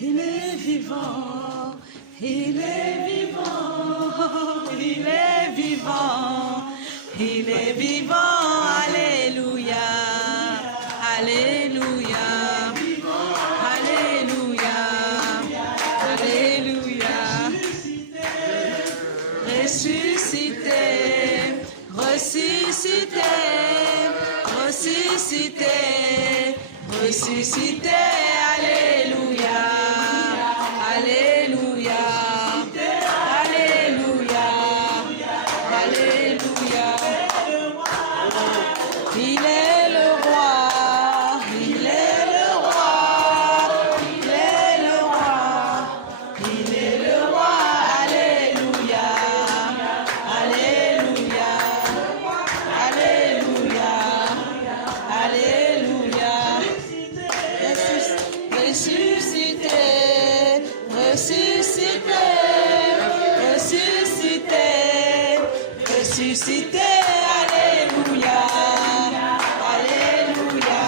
il est vivant, il est vivant, il est vivant, il est vivant, alléluia, alléluia, alléluia, alléluia, ressuscité, ressuscité, ressuscité, ressuscité, alléluia, alléluia, alléluia, alléluia. Il est le roi, il est le roi, il est le roi, il est le roi, alléluia, alléluia, alléluia, alléluia. Ressuscité, ressuscité, ressuscité, ressuscité, alléluia, alléluia.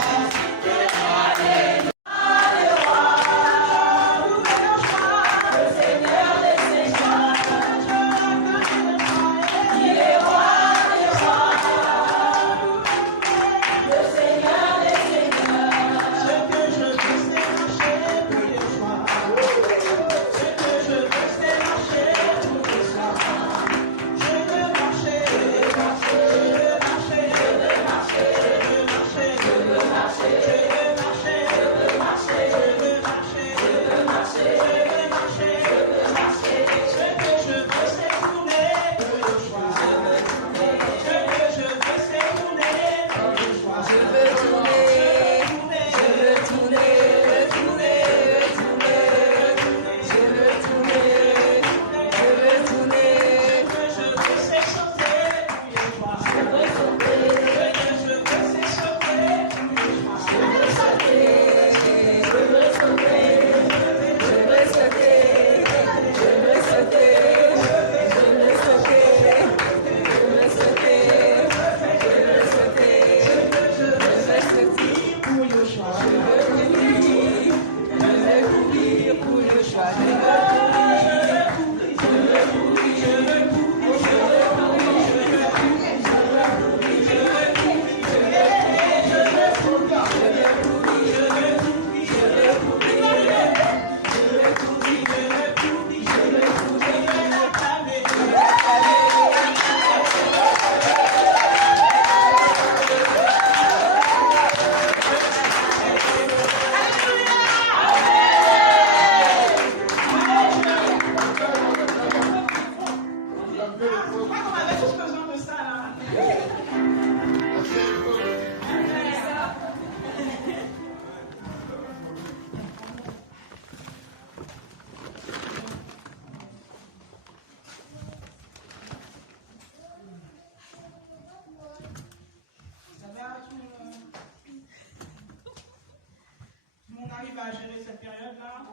On arrive à gérer cette période-là,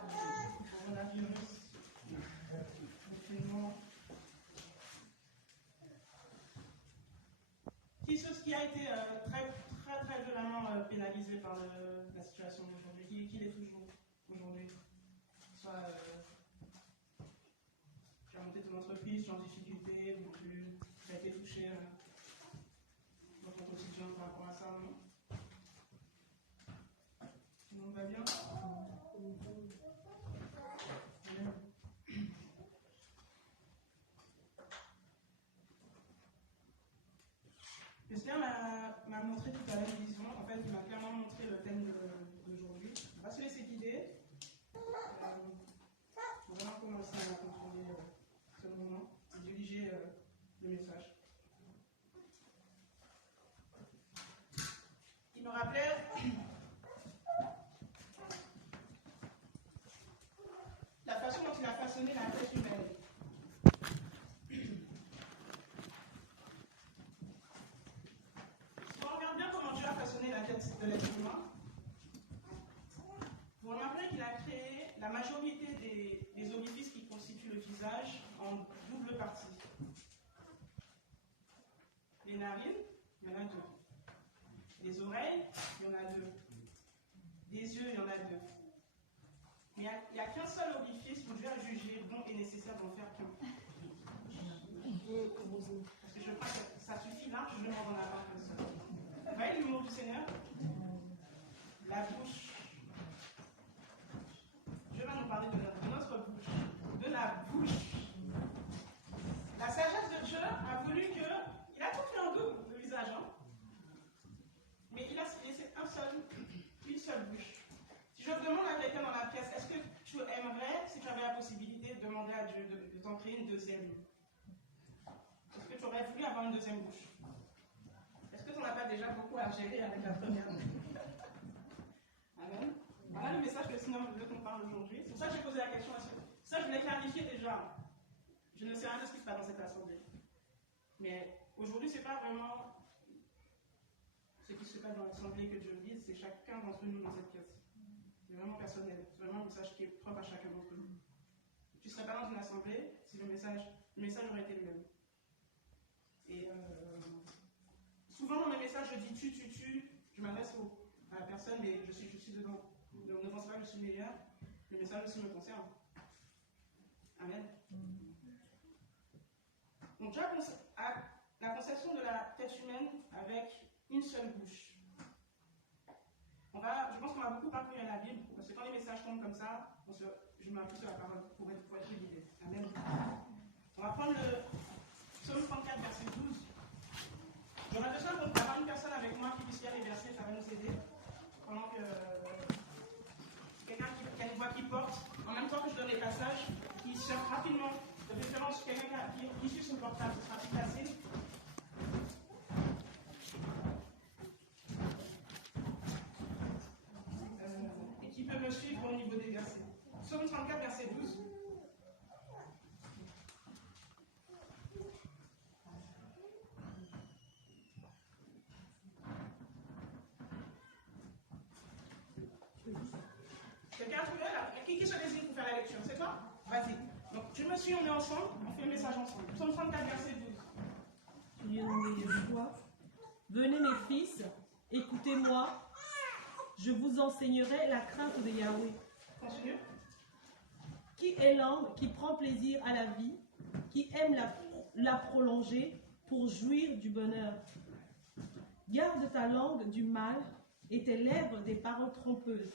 coronavirus, confinement. Qui a été très violemment pénalisé par la situation d'aujourd'hui, qui l'est toujours aujourd'hui. Soit tu as monté ton entreprise, tu es en difficulté, ou tu as été touché dans ton quotidien par rapport à ça. Tout le monde va bien? Christian m'a montré tout à l'heure une vision. En fait, il m'a clairement montré le thème d'aujourd'hui. On va se laisser guider. On va vraiment commencer à contrôler ce moment et diriger le message. Il me rappelait la façon dont il a façonné la tête humaine. Si on regarde bien comment Dieu a façonné la tête de l'être humain, vous remarquerez qu'il a créé la majorité des orifices qui constituent le visage en double partie. Les narines, il y en a 2. Les oreilles, il y en a 2. Des yeux, il y en a 2. Mais il y il n'y a qu'un seul orifice où Dieu a jugé bon et nécessaire d'en faire qu'un. Parce que je crois que ça suffit largement dans la part de ça. Vous voyez l'humour du Seigneur? La bouche. Dieu va nous parler de notre bouche. De la bouche. La sagesse de Dieu a voulu que. Il a tout fait en double, le visage. Hein? Mais il a laissé une seule bouche. Si je demande à quelqu'un dans la pièce, est-ce que tu aimerais, si tu avais la possibilité, de demander à Dieu de t'en créer une deuxième? Est-ce que tu aurais voulu avoir une deuxième bouche? Est-ce que tu n'en as pas déjà beaucoup à gérer avec la première? Amen. Voilà le message que le Seigneur veut qu'on parle aujourd'hui. C'est pour ça que j'ai posé la question. Ça, je l'ai clarifié déjà. Je ne sais rien de ce qui se passe dans cette assemblée. Mais aujourd'hui, ce n'est pas vraiment ce qui se passe dans l'assemblée que Dieu vise, c'est chacun d'entre nous dans cette pièce. C'est vraiment personnel. C'est vraiment un message qui est propre à chacun d'entre nous. Tu ne serais pas dans une assemblée si le message aurait été le même. Et souvent dans mes messages, je dis tu. Je m'adresse à la personne, mais je suis dedans. Donc ne pensez pas que je suis meilleur. Le message aussi me concerne. Amen. Donc déjà, la conception de la tête humaine avec une seule bouche. Je pense qu'on va beaucoup parcourir la Bible, parce que quand les messages tombent comme ça, je m'appuie sur la parole pour être guidé. Amen. On va prendre le psaume 34, verset 12. J'aurais besoin d'avoir une personne avec moi qui puisse lire les versets, ça va nous aider. Pendant que quelqu'un qui a une voix qui porte, en même temps que je donne les passages, qui cherche rapidement, de préférence quelqu'un qui suit son portable, ce sera plus facile. Et qui peut me suivre au niveau des versets. Psaume 34, verset 12. Quelqu'un a trouvé là? Qui se désigne pour faire la lecture? C'est toi? Vas-y. Donc, tu me suis, on est ensemble, on fait le message ensemble. Psaume 34, verset 12. Venez mes fils, écoutez-moi, je vous enseignerai la crainte de Yahweh. Continue. Qui est l'homme qui prend plaisir à la vie, qui aime la prolonger pour jouir du bonheur? Garde ta langue du mal et tes lèvres des paroles trompeuses.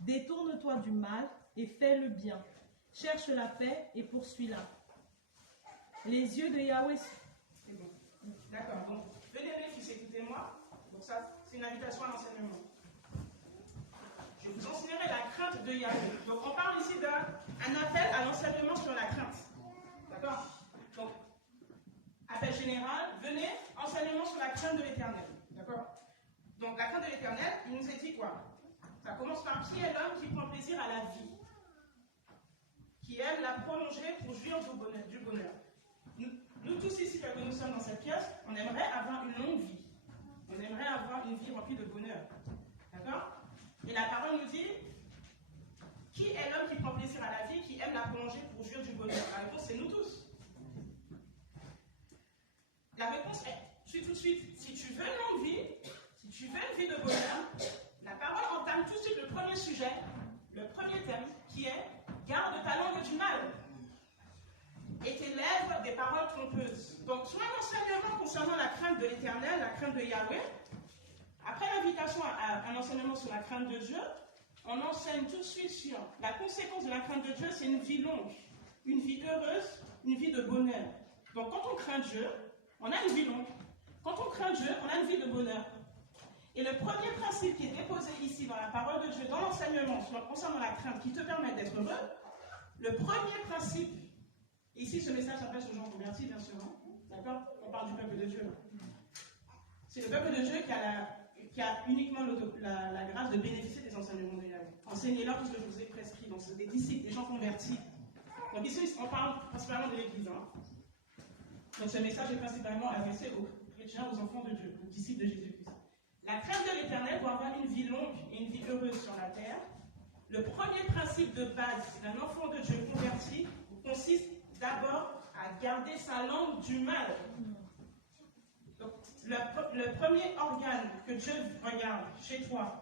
Détourne-toi du mal et fais le bien. Cherche la paix et poursuis-la. Les yeux de Yahweh. C'est bon. D'accord. Donc, venez mes fils, écoutez-moi. Donc ça, c'est une invitation à l'enseignement. Je vous enseignerai la crainte de Yahweh. Donc on parle ici d'un appel à l'enseignement sur la crainte. D'accord? Donc, appel général, venez, enseignement sur la crainte de l'Éternel. D'accord? Donc la crainte de l'Éternel, il nous est dit quoi? Ça commence par qui est l'homme qui prend plaisir à la vie, qui aime la prolonger pour jouir du bonheur. Nous tous ici, quand nous sommes dans cette pièce, on aimerait avoir une longue vie. On aimerait avoir une vie remplie de bonheur. D'accord? Et la parole nous dit, qui est l'homme qui prend plaisir à la vie, qui aime la prolonger pour jouir du bonheur? La réponse, c'est nous tous. La réponse est, tout de suite, si tu veux une longue vie, si tu veux une vie de bonheur, la parole entame tout de suite le premier sujet, le premier thème, qui est « Garde ta langue du mal et tes lèvres des paroles trompeuses ». Donc, sur un enseignement concernant la crainte de l'Éternel, la crainte de Yahweh, après l'invitation à un enseignement sur la crainte de Dieu, on enseigne tout de suite sur la conséquence de la crainte de Dieu, c'est une vie longue, une vie heureuse, une vie de bonheur. Donc, quand on craint Dieu, on a une vie longue. Quand on craint Dieu, on a une vie de bonheur. Et le premier principe qui est déposé ici dans la parole de Dieu, dans l'enseignement concernant la crainte qui te permet d'être heureux, le premier principe, ici ce message s'adresse aux gens convertis, bien sûr, hein? D'accord? On parle du peuple de Dieu. C'est le peuple de Dieu qui a uniquement la grâce de bénéficier des enseignements de Yahweh. Enseignez-leur tout ce que je vous ai prescrit, donc c'est des disciples, des gens convertis. Donc ici, on parle principalement de l'Église. Hein? Donc ce message est principalement adressé aux chrétiens, aux enfants de Dieu, aux disciples de Jésus-Christ. La crainte de l'Éternel doit avoir une vie longue et une vie heureuse sur la terre. Le premier principe de base d'un enfant de Dieu converti consiste d'abord à garder sa langue du mal. Donc, le premier organe que Dieu regarde chez toi,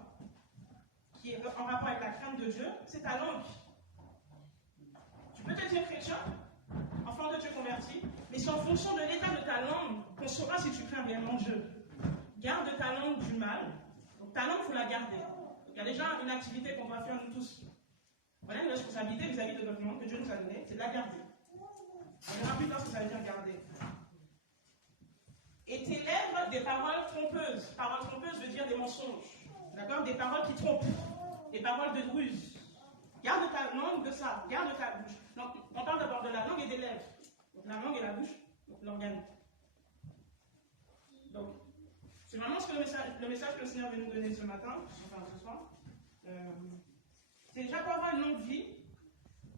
qui est en rapport avec la crainte de Dieu, c'est ta langue. te dire chrétien, enfant de Dieu converti, mais c'est en fonction de l'état de ta langue qu'on saura si tu crains réellement Dieu. Garde ta langue du mal. Donc ta langue, il faut la garder. Donc, il y a déjà une activité qu'on doit faire nous tous. Voilà une responsabilité vis-à-vis de notre langue que Dieu nous a donnée, c'est de la garder. On verra plus tard ce que ça veut dire garder. Et tes lèvres des paroles trompeuses. Paroles trompeuses veut dire des mensonges. D'accord? Des paroles qui trompent. Des paroles de ruse. Garde ta langue de ça. Garde ta bouche. Donc, on parle d'abord de la langue et des lèvres. Donc, la langue et la bouche, donc l'organe. Donc, c'est vraiment ce que le message que le Seigneur veut nous donner ce matin, enfin ce soir. C'est déjà pour avoir une longue vie,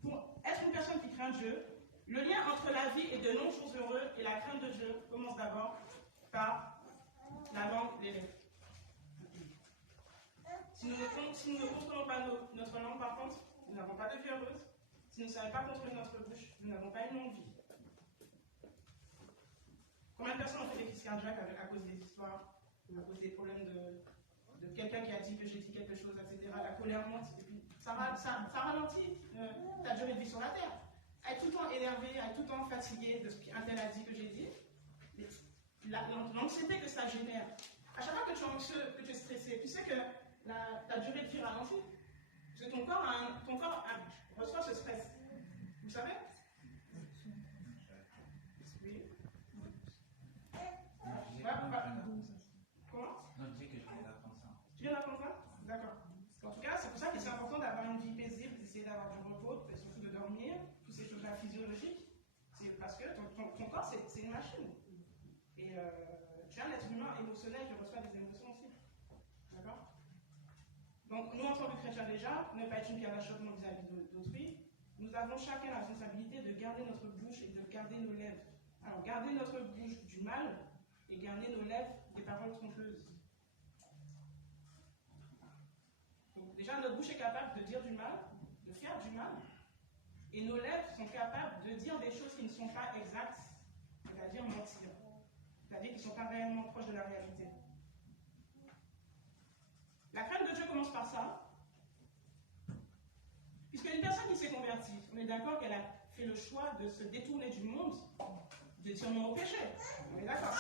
pour être une personne qui craint Dieu. Le lien entre la vie et de longs jours heureux et la crainte de Dieu commence d'abord par la langue et les lèvres. Si nous ne contrôlons pas notre langue, par contre, nous n'avons pas de vie heureuse. Si nous ne savons pas contrôler notre bouche, nous n'avons pas une longue vie. Combien de personnes ont fait des crises cardiaques à cause des histoires, à cause des problèmes de quelqu'un qui a dit que j'ai dit quelque chose, etc. La colère monte, et puis ça ralentit ta durée de vie sur la terre. Être tout le temps énervé, être tout le temps fatigué de ce qu'un tel a dit que j'ai dit, l'anxiété que ça génère. À chaque fois que tu es anxieux, que tu es stressé, tu sais que ta durée de vie ralentit. Parce que ton corps reçoit ce stress. Vous savez? Oui. Comment? Non, je dis que je viens d'apprendre ça. Tu viens d'apprendre ça? D'accord. En tout cas, c'est pour ça que c'est important d'avoir une vie paisible, d'essayer d'avoir du repos, et surtout de dormir, toutes ces choses-là physiologiques. C'est parce que ton corps, c'est une machine. Et tu es un être humain émotionnel qui reçoit des émotions aussi. D'accord? Donc, nous, en tant que chrétiens déjà, ne pas être une pierre d'achoppement vis-à-vis d'autrui, nous avons chacun la responsabilité de garder notre bouche et de garder nos lèvres. Alors, garder notre bouche du mal et garder nos lèvres des paroles trompeuses. Donc, déjà, notre bouche est capable de dire du mal, de faire du mal, et nos lèvres sont capables de dire des choses qui ne sont pas exactes, c'est-à-dire mentir, c'est-à-dire qui ne sont pas réellement proches de la réalité. La crainte de Dieu commence par ça, puisque une personne qui s'est convertie, on est d'accord qu'elle a fait le choix de se détourner du monde, de dire non au péché. On est d'accord.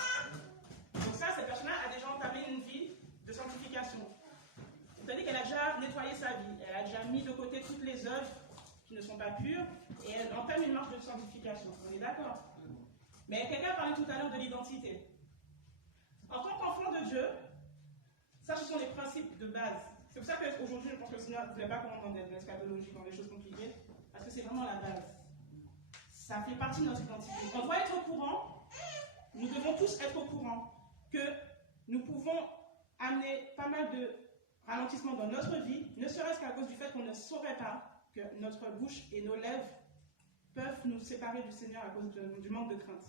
Donc ça, cette personne-là a déjà entamé une vie de sanctification. C'est-à-dire qu'elle a déjà nettoyé sa vie, elle a déjà mis de côté toutes les œuvres qui ne sont pas pures, et elle entame une marche de sanctification. On est d'accord. Mais quelqu'un parlait tout à l'heure de l'identité. En tant qu'enfant de Dieu, ça, ce sont les principes de base. C'est pour ça qu'aujourd'hui, je pense que le Seigneur ne voulait pas qu'on entre dans l'eschatologie, dans des choses compliquées, parce que c'est vraiment la base. Ça fait partie de notre identité. On doit être au courant, nous devons tous être au courant, que nous pouvons amener pas mal de ralentissements dans notre vie, ne serait-ce qu'à cause du fait qu'on ne saurait pas que notre bouche et nos lèvres peuvent nous séparer du Seigneur à cause du manque de crainte.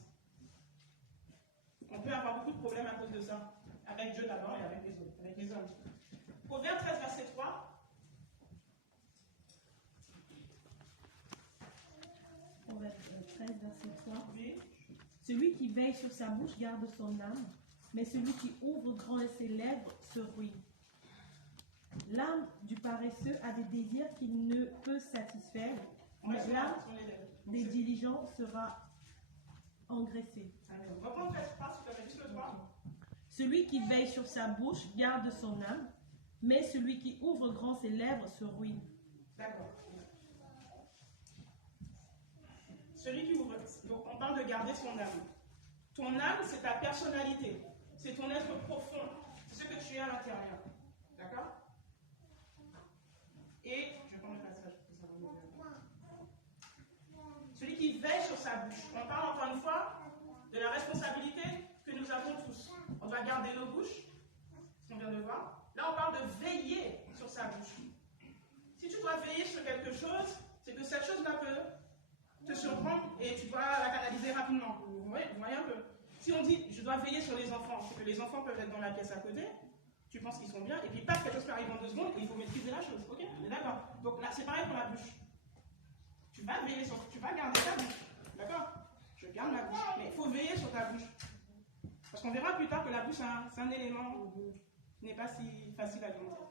On peut avoir beaucoup de problèmes à cause de ça, avec Dieu d'abord et avec les autres, avec les hommes. Proverbe 13, verset 3. Proverbe 13, verset 3. Oui. Celui qui veille sur sa bouche garde son âme, mais celui qui ouvre grand ses lèvres se ruine. L'âme du paresseux a des désirs qu'il ne peut satisfaire, mais l'âme des diligents sera engraissée. Reprends 13, 3, s'il te plaît, juste le 3. Celui qui veille sur sa bouche garde son âme, mais celui qui ouvre grand ses lèvres se ruine. D'accord. Celui qui ouvre. Donc, on parle de garder son âme. Ton âme, c'est ta personnalité. C'est ton être profond. C'est ce que tu es à l'intérieur. D'accord? Et, je vais prendre le passage. Celui qui veille sur sa bouche. On parle encore une fois de la responsabilité que nous avons tous. On doit garder nos bouches, ce qu'on vient de voir. Là, on parle de veiller sur sa bouche. Si tu dois veiller sur quelque chose, c'est que cette chose-là peut te surprendre et tu dois la canaliser rapidement. Vous voyez un peu. Si on dit, je dois veiller sur les enfants, c'est que les enfants peuvent être dans la pièce à côté, tu penses qu'ils sont bien, et puis paf, quelque chose qui arrive en 2 secondes, et il faut maîtriser la chose. Ok? On est d'accord? Donc là, c'est pareil pour la bouche. Tu vas veiller sur, tu vas garder ta bouche. D'accord? Je garde ma bouche. Mais il faut veiller sur ta bouche. Parce qu'on verra plus tard que la bouche, c'est un élément qui n'est pas si facile à alimenter.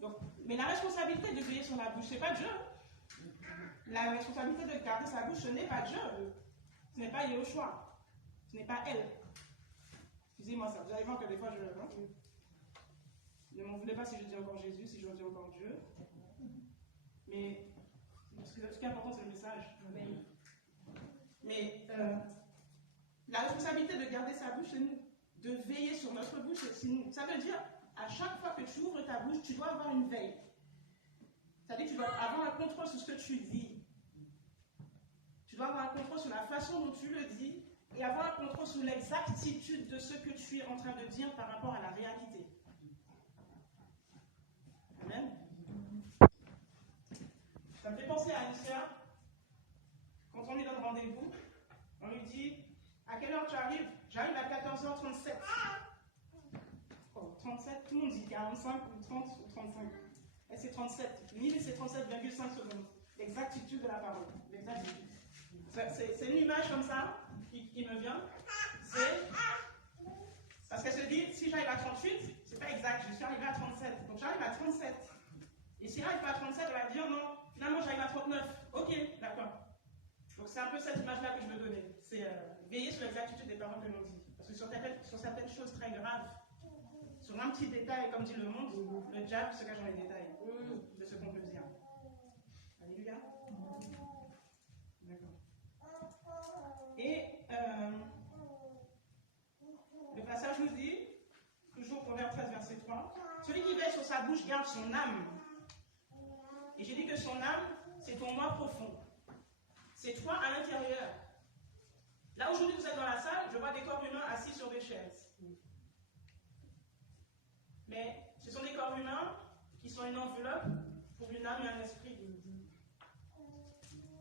Donc, mais la responsabilité de veiller sur la bouche, c'est pas Dieu. la responsabilité de garder sa bouche, ce n'est pas Dieu. Ce n'est pas Yehoshua. Ce n'est pas elle. Excusez-moi ça. Vous allez voir que des fois, ne m'en voulez pas si je dis encore Jésus, si je dis encore Dieu. Mais ce qui est important, c'est le message. Mais la responsabilité de garder sa bouche, c'est nous. De veiller sur notre bouche, c'est nous. Ça veut dire, à chaque fois que tu ouvres ta bouche, tu dois avoir une veille. C'est-à-dire que tu dois avoir un contrôle sur ce que tu dis. Tu dois avoir un contrôle sur la façon dont tu le dis et avoir un contrôle sur l'exactitude de ce que tu es en train de dire par rapport à la réalité. Amen. Ça me fait penser à une sœur. Quand on lui donne rendez-vous, on lui dit à quelle heure tu arrives? J'arrive à 14h37. Oh, 37, tout le monde dit 45 ou 30 ou 35. Et c'est 37. Minute, c'est 37,5 secondes. L'exactitude de la parole. L'exactitude. C'est une image comme ça qui me vient. C'est parce qu'elle se dit, si j'arrive à 38, c'est pas exact, je suis arrivé à 37. Donc j'arrive à 37. Et si j'arrive pas à 37, elle va dire non, finalement j'arrive à 39. Ok, d'accord. Donc c'est un peu cette image-là que je veux donner. C'est veiller sur l'exactitude des paroles que l'on dit. Parce que sur certaines choses très graves, sur un petit détail, comme dit le monde, le diable se cache dans les détails de ce qu'on peut dire. Alléluia. D'accord. Et le passage nous dit, toujours Proverbe 13, verset 3, celui qui veille sur sa bouche garde son âme. Et j'ai dit que son âme, c'est ton moi profond. C'est toi à l'intérieur. Là, aujourd'hui, vous êtes dans la salle, je vois des corps humains assis sur des chaises. Mais ce sont des corps humains qui sont une enveloppe pour une âme et un esprit.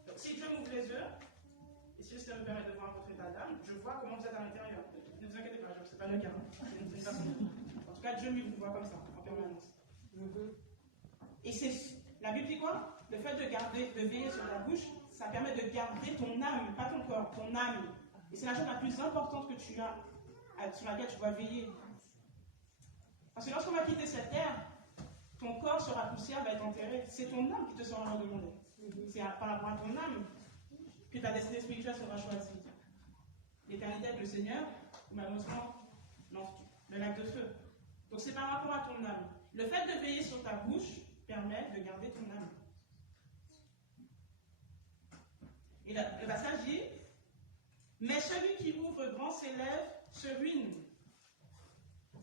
Donc, si Dieu m'ouvre les yeux, et si le Seigneur me permet de voir votre état d'âme, je vois comment vous êtes à l'intérieur. Ne vous inquiétez pas, ce n'est pas le cas. En tout cas, Dieu lui vous voit comme ça, en permanence. Et c'est la Bible dit quoi? Le fait de veiller sur la bouche, ça permet de garder ton âme, pas ton corps, ton âme. Et c'est la chose la plus importante que tu as, sur laquelle tu dois veiller. Parce que lorsqu'on va quitter cette terre, ton corps sera poussière, va être enterré. C'est ton âme qui te sera redemandée. C'est par rapport à ton âme que ta destinée spirituelle sera choisie. L'éternité avec le Seigneur, ou malheureusement, le lac de feu. Donc c'est par rapport à ton âme. Le fait de veiller sur ta bouche permet de garder ton âme. Et le passage dit, mais celui qui ouvre grand ses lèvres se ruine.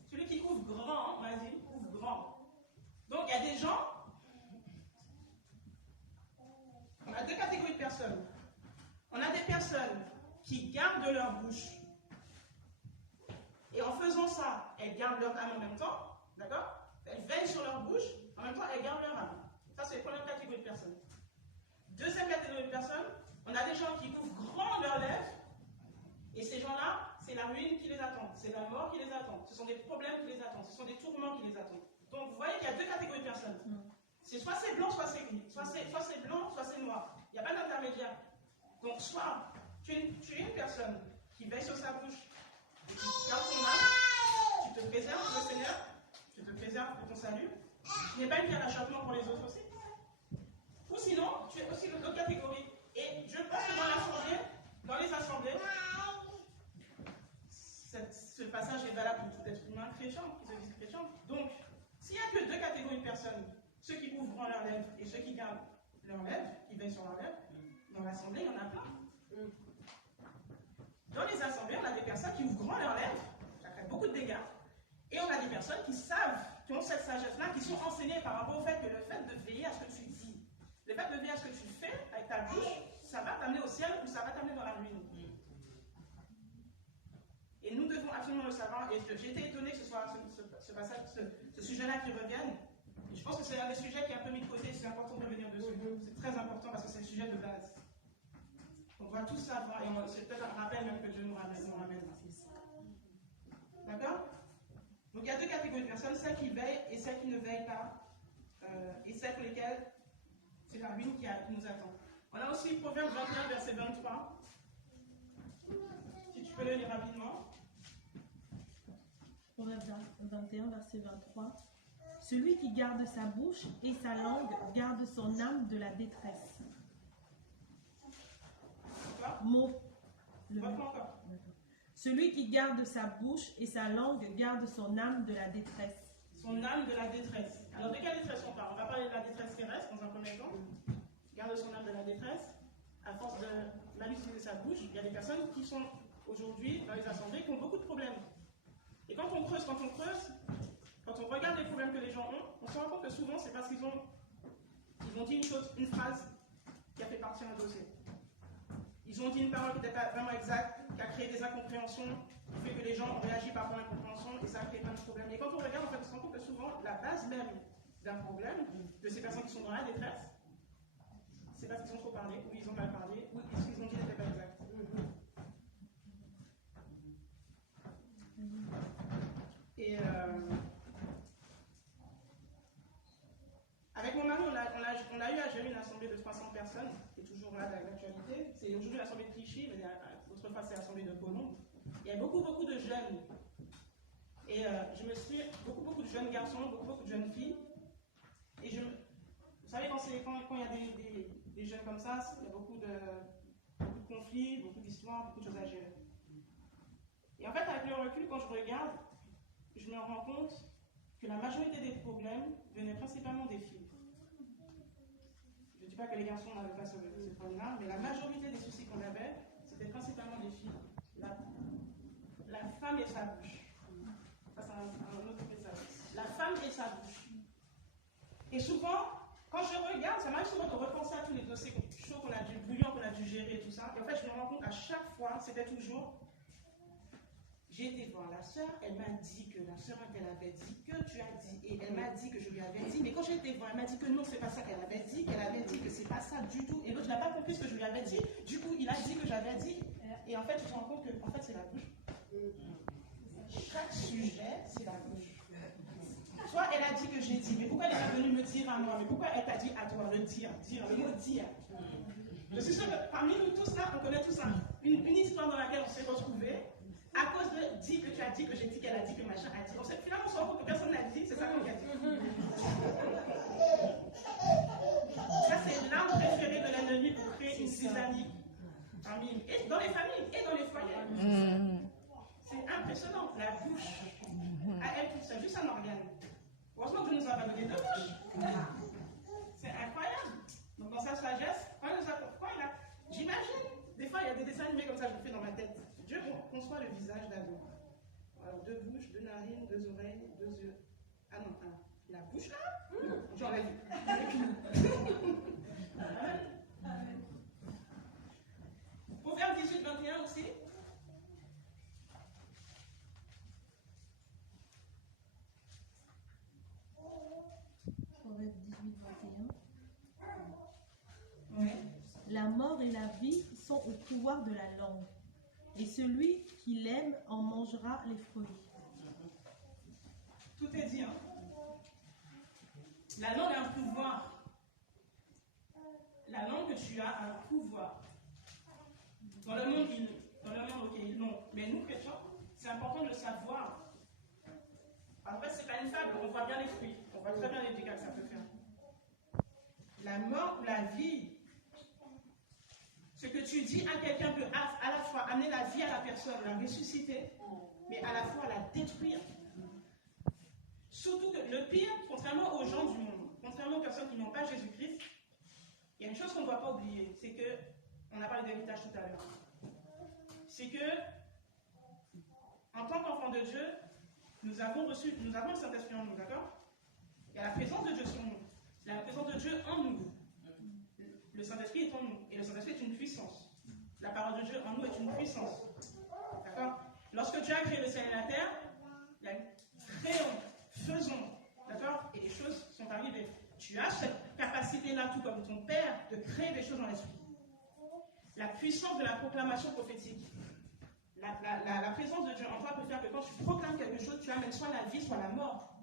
Celui qui ouvre grand, vas-y, ouvre grand. Donc il y a des gens, on a deux catégories de personnes. On a des personnes qui gardent leur bouche. Et en faisant ça, elles gardent leur âme en même temps. D'accord? Elles veillent sur leur bouche, en même temps elles gardent leur âme. Ça c'est la première catégorie de personnes. Deuxième catégorie de personnes, on a des gens qui ouvrent grand leurs lèvres. Et ces gens-là, c'est la ruine qui les attend, c'est la mort qui les attend, ce sont des problèmes qui les attendent, ce sont des tourments qui les attendent. Donc vous voyez qu'il y a deux catégories de personnes. C'est soit c'est blanc, soit c'est gris, soit c'est blanc, soit c'est noir. Il n'y a pas d'intermédiaire. Donc soit tu es une personne qui veille sur sa bouche, et qui garde ton âme, tu te préserves pour le Seigneur, tu te préserves pour ton salut. Tu n'es pas une pierre d'achoppement pour les autres aussi. Ou sinon, tu es aussi l'autre catégorie. Et je pense que dans les assemblées, ce passage est valable pour tout être humain chrétien, qui se disent chrétiens. Donc, s'il n'y a que deux catégories de personnes, ceux qui ouvrent leurs lèvres et ceux qui gardent leurs lèvres, qui veillent sur leurs lèvres, dans l'assemblée, il y en a plein. Dans les assemblées, on a des personnes qui ouvrent grand leurs lèvres, ça crée beaucoup de dégâts. Et on a des personnes qui savent, qui ont cette sagesse-là, qui sont enseignées par rapport au fait que le fait de veiller à ce que tu dis, le fait de veiller à ce que tu fais avec ta bouche, ça va t'amener au ciel ou ça va t'amener dans la ruine. Et nous devons absolument le savoir. Et j'ai été étonnée que ce soit ce passage, ce sujet-là qui revienne. Et je pense que c'est un des sujets qui est un peu mis de côté. C'est important de revenir dessus. C'est très important parce que c'est le sujet de base. On doit tout savoir. Et c'est peut-être un rappel même que Dieu nous ramène. D'accord? Donc il y a deux catégories de personnes, celles qui veillent et celles qui ne veillent pas. Et celles pour lesquelles c'est la ruine qui nous attend. On a aussi Proverbe 21, verset 23. Si tu peux le lire rapidement. Proverbe 21, verset 23. Celui qui garde sa bouche et sa langue garde son âme de la détresse. encore. Reprends encore. Celui qui garde sa bouche et sa langue garde son âme de la détresse. Son âme de la détresse. Alors de quelle détresse on parle? On va parler de la détresse terrestre dans un premier temps. Garde son âme de la détresse. À force de mal utiliser sa bouche, il y a des personnes qui sont aujourd'hui dans les assemblées qui ont beaucoup de problèmes. Et quand on creuse, quand on regarde les problèmes que les gens ont, on se rend compte que souvent c'est parce qu'ils ont dit une phrase qui a fait partir un dossier. Ils ont dit une parole qui n'était pas vraiment exacte, qui a créé des incompréhensions, qui fait que les gens ont réagi par rapport à l'incompréhension et ça a créé plein de problèmes. Et quand on regarde, en fait, on se rend compte que souvent la base même d'un problème, de ces personnes qui sont dans la détresse, c'est parce qu'ils ont trop parlé, ou ils ont mal parlé, ou ce qu'ils ont dit n'était pas exact. Et avec mon mari, on a eu à gérer une assemblée de 300 personnes, qui est toujours là dans l'actualité. C'est aujourd'hui l'assemblée de Clichy, mais autrefois c'est l'assemblée de Colombe. Il y a beaucoup de jeunes. Et je me suis beaucoup de jeunes garçons, beaucoup de jeunes filles. Et vous savez, quand il y a des jeunes comme ça, il y a beaucoup de conflits, beaucoup d'histoires, beaucoup de choses à gérer. Et en fait, avec le recul, quand je regarde, je me rends compte que la majorité des problèmes venaient principalement des filles. Je ne dis pas que les garçons n'avaient pas ce problème-là, mais la majorité des soucis qu'on avait, c'était principalement des filles. La femme et sa bouche. Ça, c'est un autre message. La femme et sa bouche. Et souvent, quand je regarde, ça m'arrive souvent de repenser à tous les dossiers chauds bouillants qu'on a dû gérer et tout ça. Et en fait, je me rends compte à chaque fois, c'était toujours. J'ai été voir la sœur, elle m'a dit que la sœur elle avait dit que tu as dit, et elle m'a dit que je lui avais dit, mais quand j'ai été voir, elle m'a dit que non, c'est pas ça qu'elle avait dit que c'est pas ça du tout, et l'autre n'a pas compris ce que je lui avais dit, du coup il a dit que j'avais dit, et en fait tu te rends compte que en fait c'est la bouche. Chaque sujet, c'est la bouche. Soit elle a dit que j'ai dit, mais pourquoi elle n'est pas venue me dire à moi, mais pourquoi elle t'a dit à toi, le mot dire. Je suis sûre que parmi nous tous là, on connaît tous une histoire dans laquelle on s'est retrouvés. À cause de dit que tu as dit, que j'ai dit, qu'elle a dit, que machin a dit. Finalement, on se rend compte que personne n'a dit, c'est ça qu'on a dit. Ça, c'est l'arme préférée de l'ennemi pour créer une zizanie. Et dans les familles, et dans les foyers. C'est impressionnant. La bouche, à elle toute seule, juste un organe. Heureusement que Dieu nous a donné deux bouches. C'est incroyable. Donc, dans sa sagesse, j'imagine, des fois, il y a des dessins animés comme ça, je le fais dans ma tête. Dieu conçoit le visage d'Adam. Alors, 2 bouches, 2 narines, 2 oreilles, 2 yeux. Ah non, la bouche là j'aurais vu. Proverbe 18, 21 aussi. Proverbe 18, 21. Oui. La mort et la vie sont au pouvoir de la langue. Et celui qui l'aime en mangera les fruits. Tout est dit, hein. La langue a un pouvoir. La langue que tu as a un pouvoir. Dans le monde, ok, non. Mais nous, chrétiens, c'est important de le savoir. En fait, c'est pas une fable, on voit bien les fruits. On voit très bien les dégâts que ça peut faire. La mort ou la vie. Ce que tu dis à quelqu'un peut à la fois amener la vie à la personne, la ressusciter, mais à la fois la détruire. Surtout que le pire, contrairement aux gens du monde, contrairement aux personnes qui n'ont pas Jésus-Christ, il y a une chose qu'on ne doit pas oublier, c'est que, on a parlé d'héritage tout à l'heure, c'est que, en tant qu'enfants de Dieu, nous avons le Saint-Esprit en nous, d'accord? Il y a la présence de Dieu sur nous, il y a la présence de Dieu en nous. Le Saint-Esprit est en nous. Et le Saint-Esprit est une puissance. La parole de Dieu en nous est une puissance. D'accord? Lorsque Dieu a créé le ciel et la terre, il a créons, faisons. D'accord? Et les choses sont arrivées. Tu as cette capacité-là, tout comme ton Père, de créer des choses dans l'esprit. La puissance de la proclamation prophétique. La présence de Dieu en toi peut faire que quand tu proclames quelque chose, tu amènes soit la vie, soit la mort.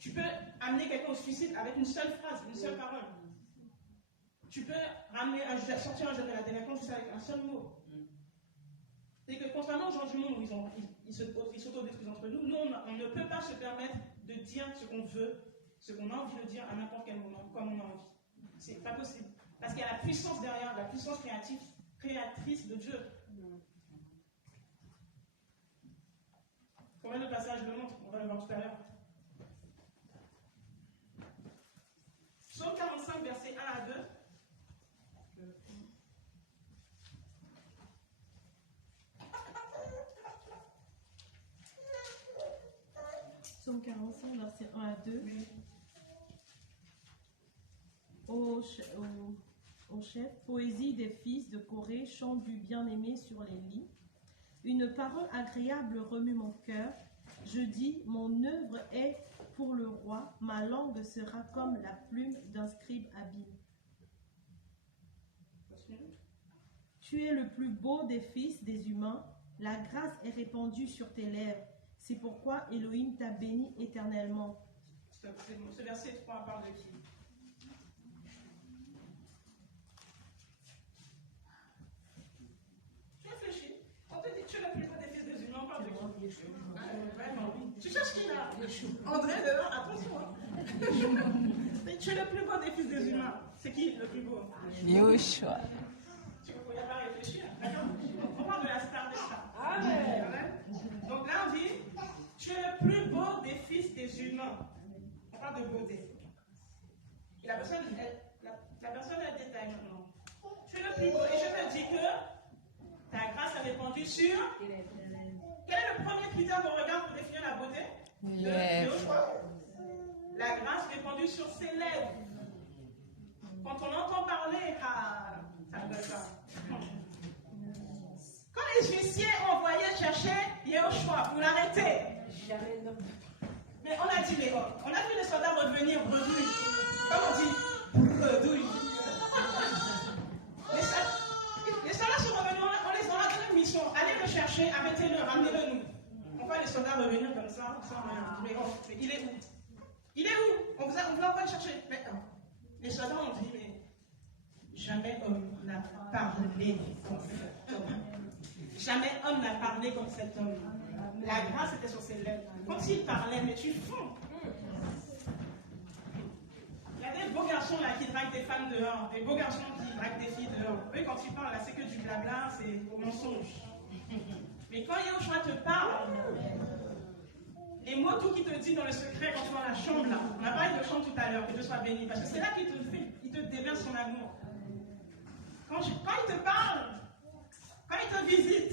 Tu peux amener quelqu'un au suicide avec une seule phrase, une seule parole. Tu peux sortir un jeune de la délinquance juste avec un seul mot. C'est que contrairement aux gens du monde où ils s'autodétruisent entre nous, nous on ne peut pas se permettre de dire ce qu'on veut, ce qu'on a envie de dire à n'importe quel moment, comme on a envie. C'est pas possible. Parce Parce qu'il y a la puissance derrière, la puissance créatrice de Dieu. Combien de passages le montrent? On va le voir tout à l'heure. Psaume 45, versets 1 à 2. Psaume 45, versets 1 à 2. Oui. Au chef, poésie des fils de Corée, chant du bien-aimé sur les lits. Une parole agréable remue mon cœur. Je dis, mon œuvre est pour le roi, ma langue sera comme la plume d'un scribe habile. Tu es le plus beau des fils des humains, la grâce est répandue sur tes lèvres. C'est pourquoi Elohim t'a béni éternellement. Ce verset 3 parle de qui? Tu es le plus beau des fils des humains, on parle de qui? Vraiment. Tu cherches qui là? André dehors, attention. Tu es le plus beau des fils des humains. C'est qui le plus beau? Yoshua. Tu ne pouvais pas réfléchir. D'accord? On parle de la star des stars. Amen. Donc là on dit, tu es le plus beau des fils des humains. On parle de beauté. Et la personne elle détaille maintenant. Tu es le plus beau. Et je te dis que ta grâce est répandue sur. Quel est le premier critère qu'on regarde pour définir la beauté? Le choix. La grâce répandue sur ses lèvres. Quand on entend parler, ça ne veut pas. Quand les huissiers ont envoyé chercher Yehoshua pour l'arrêter, mais on a dit, mais on a vu les soldats revenir bredouille. Comme on dit, bredouille. Les soldats sont revenus, on les a donné une mission. Allez le chercher, arrêtez-le, ramenez-le nous. On voit les soldats revenir comme ça, mais il est où? Il est où? On vous a envoyé chercher. Mais les soldats ont dit, mais jamais homme n'a parlé comme cet homme. Jamais homme n'a parlé comme cet homme. La grâce était sur ses lèvres. Quand il parlait, mais tu fonds. Il y a des beaux garçons là qui draguent des femmes dehors, des beaux garçons qui draguent des filles dehors. Eux, quand ils parlent là, c'est que du blabla, c'est au mensonge. Mais quand Yehoshua te parle, les mots tout qu'il te dit dans le secret quand tu es dans la chambre là, on a parlé de chambre tout à l'heure, que Dieu soit béni, parce que c'est là qu'il te fait, il te déverse son amour. Quand il te parle, quand il te visite,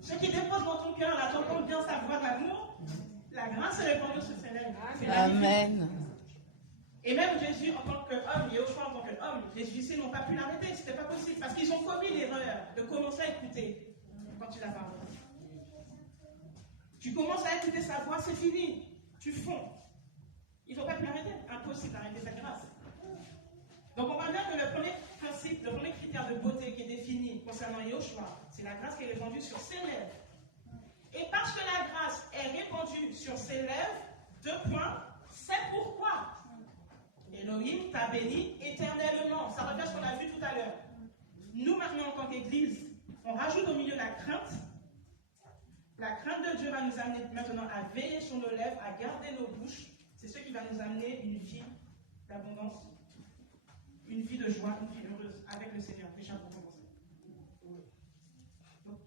ce qui dépose dans ton cœur, là, t'entends bien sa voix d'amour, la grâce est répandue sur ses lèvres. Amen. Et même Jésus en tant qu'homme, Yehoshua en tant qu'homme, les huissiers n'ont pas pu l'arrêter, c'était pas possible, parce qu'ils ont commis l'erreur de commencer à écouter quand il a parlé. Tu commences à écouter sa voix, c'est fini. Tu fonds. Ils n'ont pas pu l'arrêter. Impossible d'arrêter sa grâce. Donc on va dire que le premier principe, le premier critère de beauté qui est défini concernant Yehoshua, c'est la grâce qui est répandue sur ses lèvres. Et parce que la grâce est répandue sur ses lèvres, 2 points, c'est pourquoi Elohim t'a béni éternellement. Ça revient à ce qu'on a vu tout à l'heure. Nous maintenant en tant qu'Église, on rajoute au milieu la crainte. La crainte de Dieu va nous amener maintenant à veiller sur nos lèvres, à garder nos bouches. C'est ce qui va nous amener une vie d'abondance, une vie de joie, une vie heureuse avec le Seigneur. Déjà pour commencer. Donc,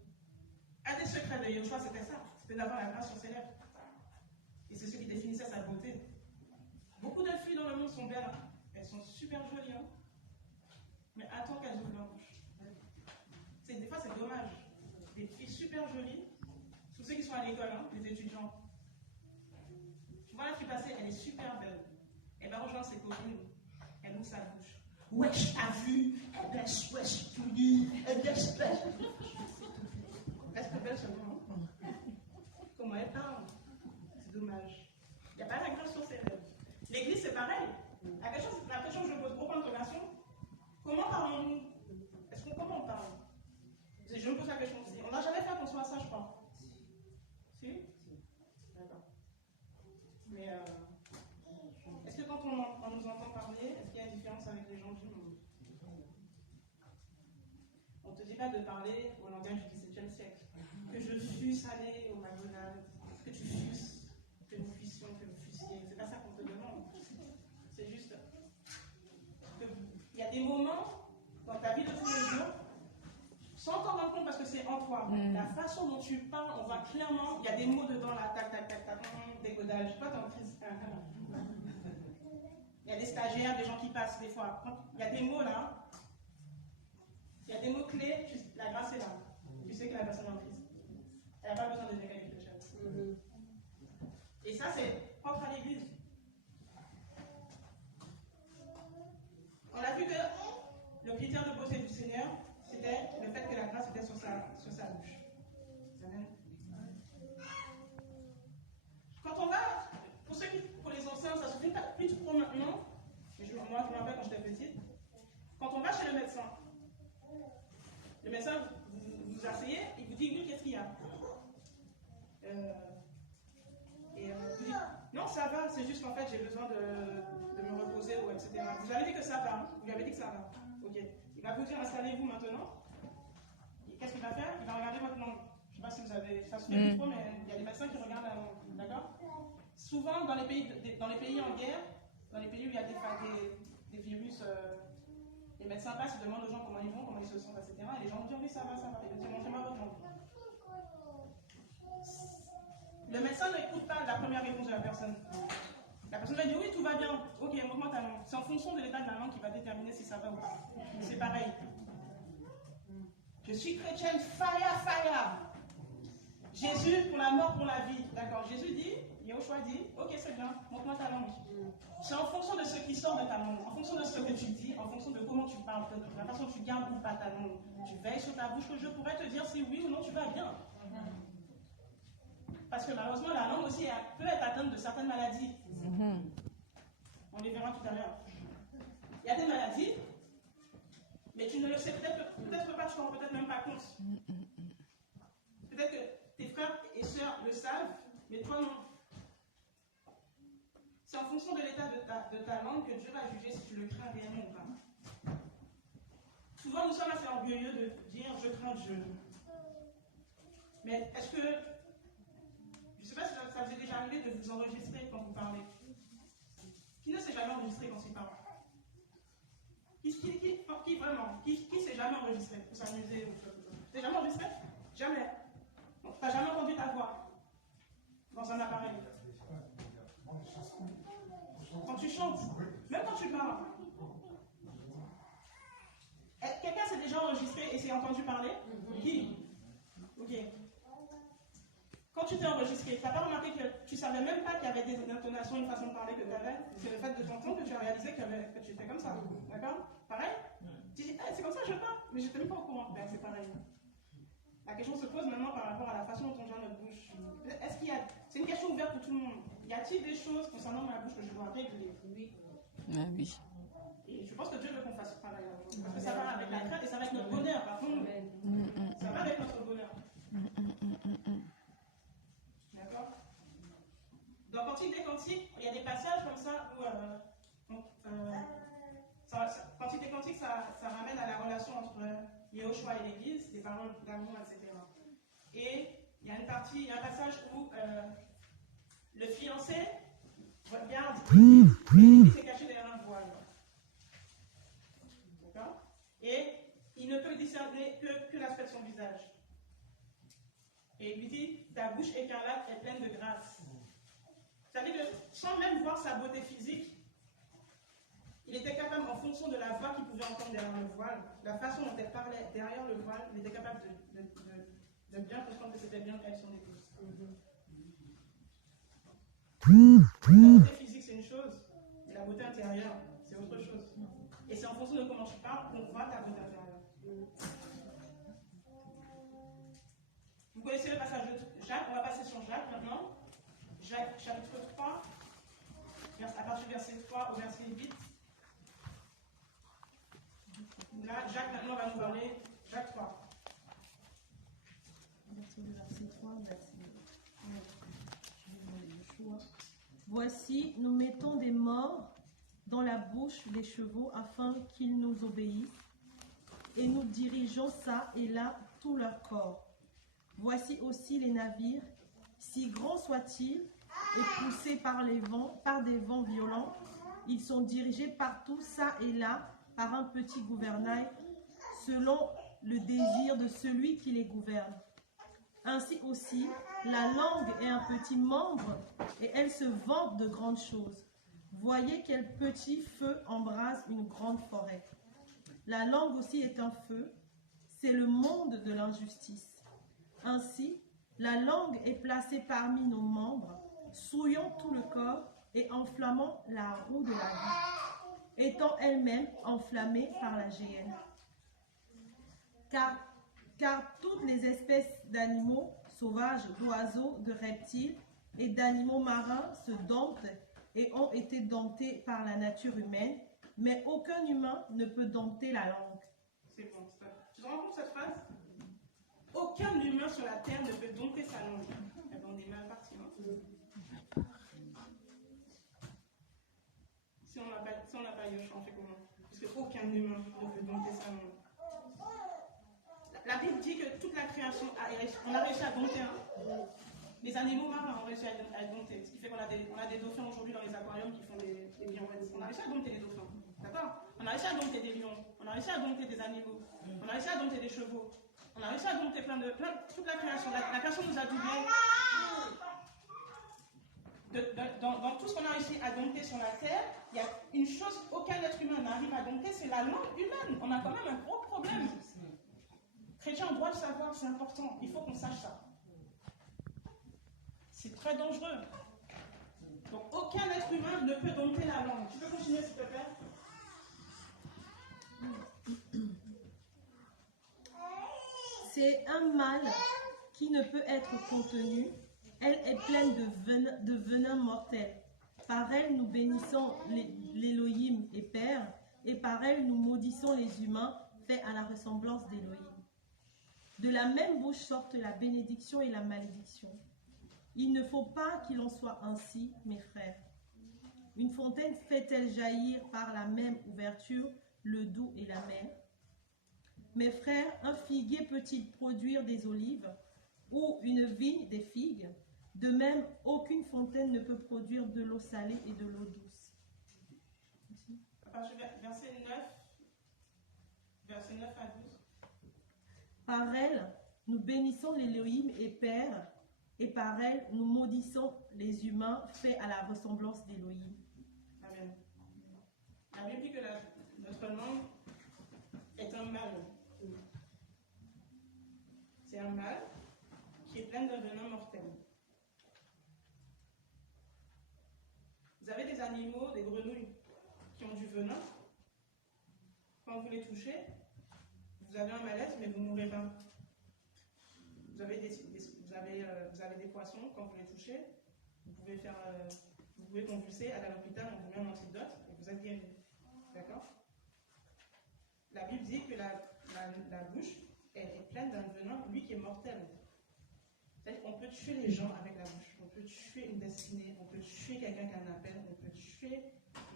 un des secrets de Yehoshua, c'était ça. C'était d'avoir la grâce sur ses lèvres. Et c'est ce qui définissait sa beauté. Beaucoup de filles dans le monde sont belles. Hein. Elles sont super jolies. Hein. Mais attends qu'elles ouvrent leur bouche. Des fois, c'est dommage. Des filles super jolies. Tous ceux qui sont à l'école, hein, les étudiants. Tu vois la fille passer, elle est super belle. Elle va rejoindre ses copines. Elle ouvre sa bouche. Wesh, t'as vu? Wesh, tu dis. Reste belle seulement. Comment elle parle? C'est dommage. Il n'y a pas la grâce sur ses lèvres. L'église, c'est pareil. La question que je pose, pourquoi notre relation? Comment parlons-nous? Comment on parle? Je me pose la question aussi. On n'a jamais fait attention à ça, je crois. Si? D'accord. Mais est-ce que quand on nous entend parler, est-ce qu'il y a une différence avec les gens du monde? On ne te dit pas de parler au langage du XVIIe siècle. Que je fusse aller au McDonald's, que tu fusses, que nous fussions, que vous fussiez. C'est pas ça qu'on te demande. C'est juste qu'il y a des moments que c'est en toi. La façon dont tu parles, on voit clairement, il y a des mots dedans, là, tac, tac, tac, tac, décodage. Toi, t'es en crise. Il y a des stagiaires, des gens qui passent des fois. Il y a des mots là, il y a des mots clés, la grâce est là. Tu sais que la personne est en crise. Elle n'a pas besoin de décaler quelque chose. Et ça, c'est propre à l'église. On a vu que le critère de beauté du Seigneur, c'était le fait que la grâce était sur sa bouche. Amen. Quand on va, pour les anciens, ça se fait plus trop maintenant, mais moi je me rappelle quand j'étais petite, quand on va chez le médecin vous vous asseyez, il vous dit oui, qu'est-ce qu'il y a vous dites non, ça va, c'est juste qu'en fait j'ai besoin de me reposer ou etc. Vous avez dit que ça va, vous lui avez dit que ça va. Ok. Il va vous dire installez-vous maintenant. Qu'est-ce qu'il va faire? Il va regarder votre langue. Je ne sais pas si vous avez. Ça se fait plus trop, mais il y a des médecins qui regardent la langue. D'accord? Souvent, dans les pays en guerre, dans les pays où il y a des virus, les médecins passent, ils demandent aux gens comment ils vont, comment ils se sentent, etc. Et les gens disent oui, ça va, ça va. Ils disent montrez-moi votre langue. Le médecin n'écoute pas la première réponse de la personne. La personne va dire oui, tout va bien. Ok, montre-moi ta langue. C'est en fonction de l'état de la langue qui va déterminer si ça va ou pas. C'est pareil. Je suis chrétienne, fire. Jésus pour la mort, pour la vie. D'accord. Jésus dit, Yahushua dit, ok, c'est bien, montre-moi ta langue. C'est en fonction de ce qui sort de ta langue, en fonction de ce que tu dis, en fonction de comment tu parles, de la façon dont tu gardes ou pas ta langue. Tu veilles sur ta bouche que je pourrais te dire si oui ou non tu vas bien. Parce que malheureusement, la langue aussi peut être atteinte de certaines maladies. On les verra tout à l'heure. Il y a des maladies, mais tu ne le sais peut-être pas, tu ne rends peut-être même pas compte. Peut-être que tes frères et sœurs le savent, mais toi non. C'est en fonction de l'état de ta langue que Dieu va juger si tu le crains réellement ou pas. Souvent, nous sommes assez orgueilleux de dire je crains Dieu. Mais est-ce que, je ne sais pas si ça vous est déjà arrivé de vous enregistrer quand vous parlez. Qui ne s'est jamais enregistré quand il parle? Qui vraiment? Qui s'est jamais enregistré pour s'amuser ou quelque chose? Tu t'es jamais enregistré? Jamais. Tu n'as jamais entendu ta voix dans un appareil. Quand tu chantes, même quand tu parles. Quelqu'un s'est déjà enregistré et s'est entendu parler? Qui? Ok. Quand tu t'es enregistré, tu n'as pas remarqué que tu ne savais même pas qu'il y avait des intonations, une façon de parler que tu avais. C'est le fait de t'entendre que tu as réalisé que tu étais comme ça. D'accord? Pareil? Tu dis, c'est comme ça que je parle, mais je n'étais même pas au courant. Ben, c'est pareil. La question se pose maintenant par rapport à la façon dont on gère notre bouche. Est-ce qu'il y a... C'est une question ouverte pour tout le monde. Y a-t-il des choses concernant ma bouche que je dois régler? Oui. Ah oui. Et je pense que Dieu veut qu'on fasse pareil. Parce que ça va avec la crainte et ça va avec notre bonheur. Par contre, ça va avec notre bonheur. D'accord? Dans Cantique des Cantiques, il y a des passages comme ça où Cantique des Cantiques, ça ramène à la relation entre Yahushua et l'Église, des paroles d'amour, etc. Et il y a un passage où le fiancé regarde l'Église est cachée derrière un voile. D'accord? Et il ne peut discerner que l'aspect de son visage. Et il lui dit, ta bouche écarlate est pleine de grâce. Ça veut dire que sans même voir sa beauté physique, il était capable, en fonction de la voix qu'il pouvait entendre derrière le voile, la façon dont elle parlait derrière le voile, il était capable de bien comprendre que c'était bien elle, son épouse. La beauté physique, c'est une chose, et la beauté intérieure, c'est autre chose. Et c'est en fonction de comment tu parles qu'on voit ta beauté intérieure. Vous connaissez le passage de Jacques, on va passer sur Jacques maintenant. Jacques, chapitre 3, à partir du verset 3 au verset 8. Là, Jacques maintenant va nous parler. Jacques 3. Verset 3, verset 8. Voici, nous mettons des morts dans la bouche des chevaux afin qu'ils nous obéissent, et nous dirigeons ça et là tout leur corps. Voici aussi les navires, si grands soient-ils, et poussés par des vents violents, ils sont dirigés partout, ça et là, par un petit gouvernail, selon le désir de celui qui les gouverne. Ainsi aussi, la langue est un petit membre et elle se vante de grandes choses. Voyez quel petit feu embrase une grande forêt. La langue aussi est un feu, c'est le monde de l'injustice. Ainsi, la langue est placée parmi nos membres, souillant tout le corps et enflammant la roue de la vie, étant elle-même enflammée par la géhenne. Car toutes les espèces d'animaux sauvages, d'oiseaux, de reptiles et d'animaux marins se domptent et ont été domptés par la nature humaine, mais aucun humain ne peut dompter la langue. C'est bon, stop. Tu te rends compte de cette phrase? Aucun humain sur la terre ne peut dompter sa langue. Eh bien, on est mal parti. Hein? Si on n'a pas Yoshua, on fait comment? Puisque aucun humain ne peut dompter sa langue. La Bible dit que toute la création on a réussi à dompter. Hein? Les animaux marins ont réussi à dompter. Ce qui fait qu'on a des dauphins aujourd'hui dans les aquariums qui font des lions. On a réussi à dompter les dauphins. D'accord? On a réussi à dompter des lions. On a réussi à dompter des animaux. On a réussi à dompter des chevaux. On a réussi à dompter toute la création. La création nous a doublé. Dans tout ce qu'on a réussi à dompter sur la terre, il y a une chose qu'aucun être humain n'arrive à dompter, c'est la langue humaine. On a quand même un gros problème. Chrétiens ont droit de savoir, c'est important. Il faut qu'on sache ça. C'est très dangereux. Donc aucun être humain ne peut dompter la langue. Tu peux continuer s'il te plaît? C'est un mal qui ne peut être contenu. Elle est pleine de venin mortel. Par elle, nous bénissons l'Élohim et Père, et par elle, nous maudissons les humains faits à la ressemblance d'Élohim. De la même bouche sortent la bénédiction et la malédiction. Il ne faut pas qu'il en soit ainsi, mes frères. Une fontaine fait-elle jaillir par la même ouverture le doux et la mer? Mes frères, un figuier peut-il produire des olives ou une vigne des figues? De même, aucune fontaine ne peut produire de l'eau salée et de l'eau douce. Verset 9 à 12. Par elle, nous bénissons l'Élohim et Père, et par elle, nous maudissons les humains faits à la ressemblance d'Élohim. Amen. La Bible dit que notre langue est un mal. C'est un mal qui est plein de venin mortel. Vous avez des animaux, des grenouilles qui ont du venin. Quand vous les touchez, vous avez un malaise, mais vous ne mourrez pas. Vous avez des poissons, quand vous les touchez, vous pouvez convulser, aller à l'hôpital, on vous met un antidote et vous êtes guéri. D'accord? La Bible dit que la bouche est pleine d'un venin, lui qui est mortel. C'est-à-dire qu'on peut tuer les gens avec la bouche, on peut tuer une destinée, on peut tuer quelqu'un qui a un appel, on peut tuer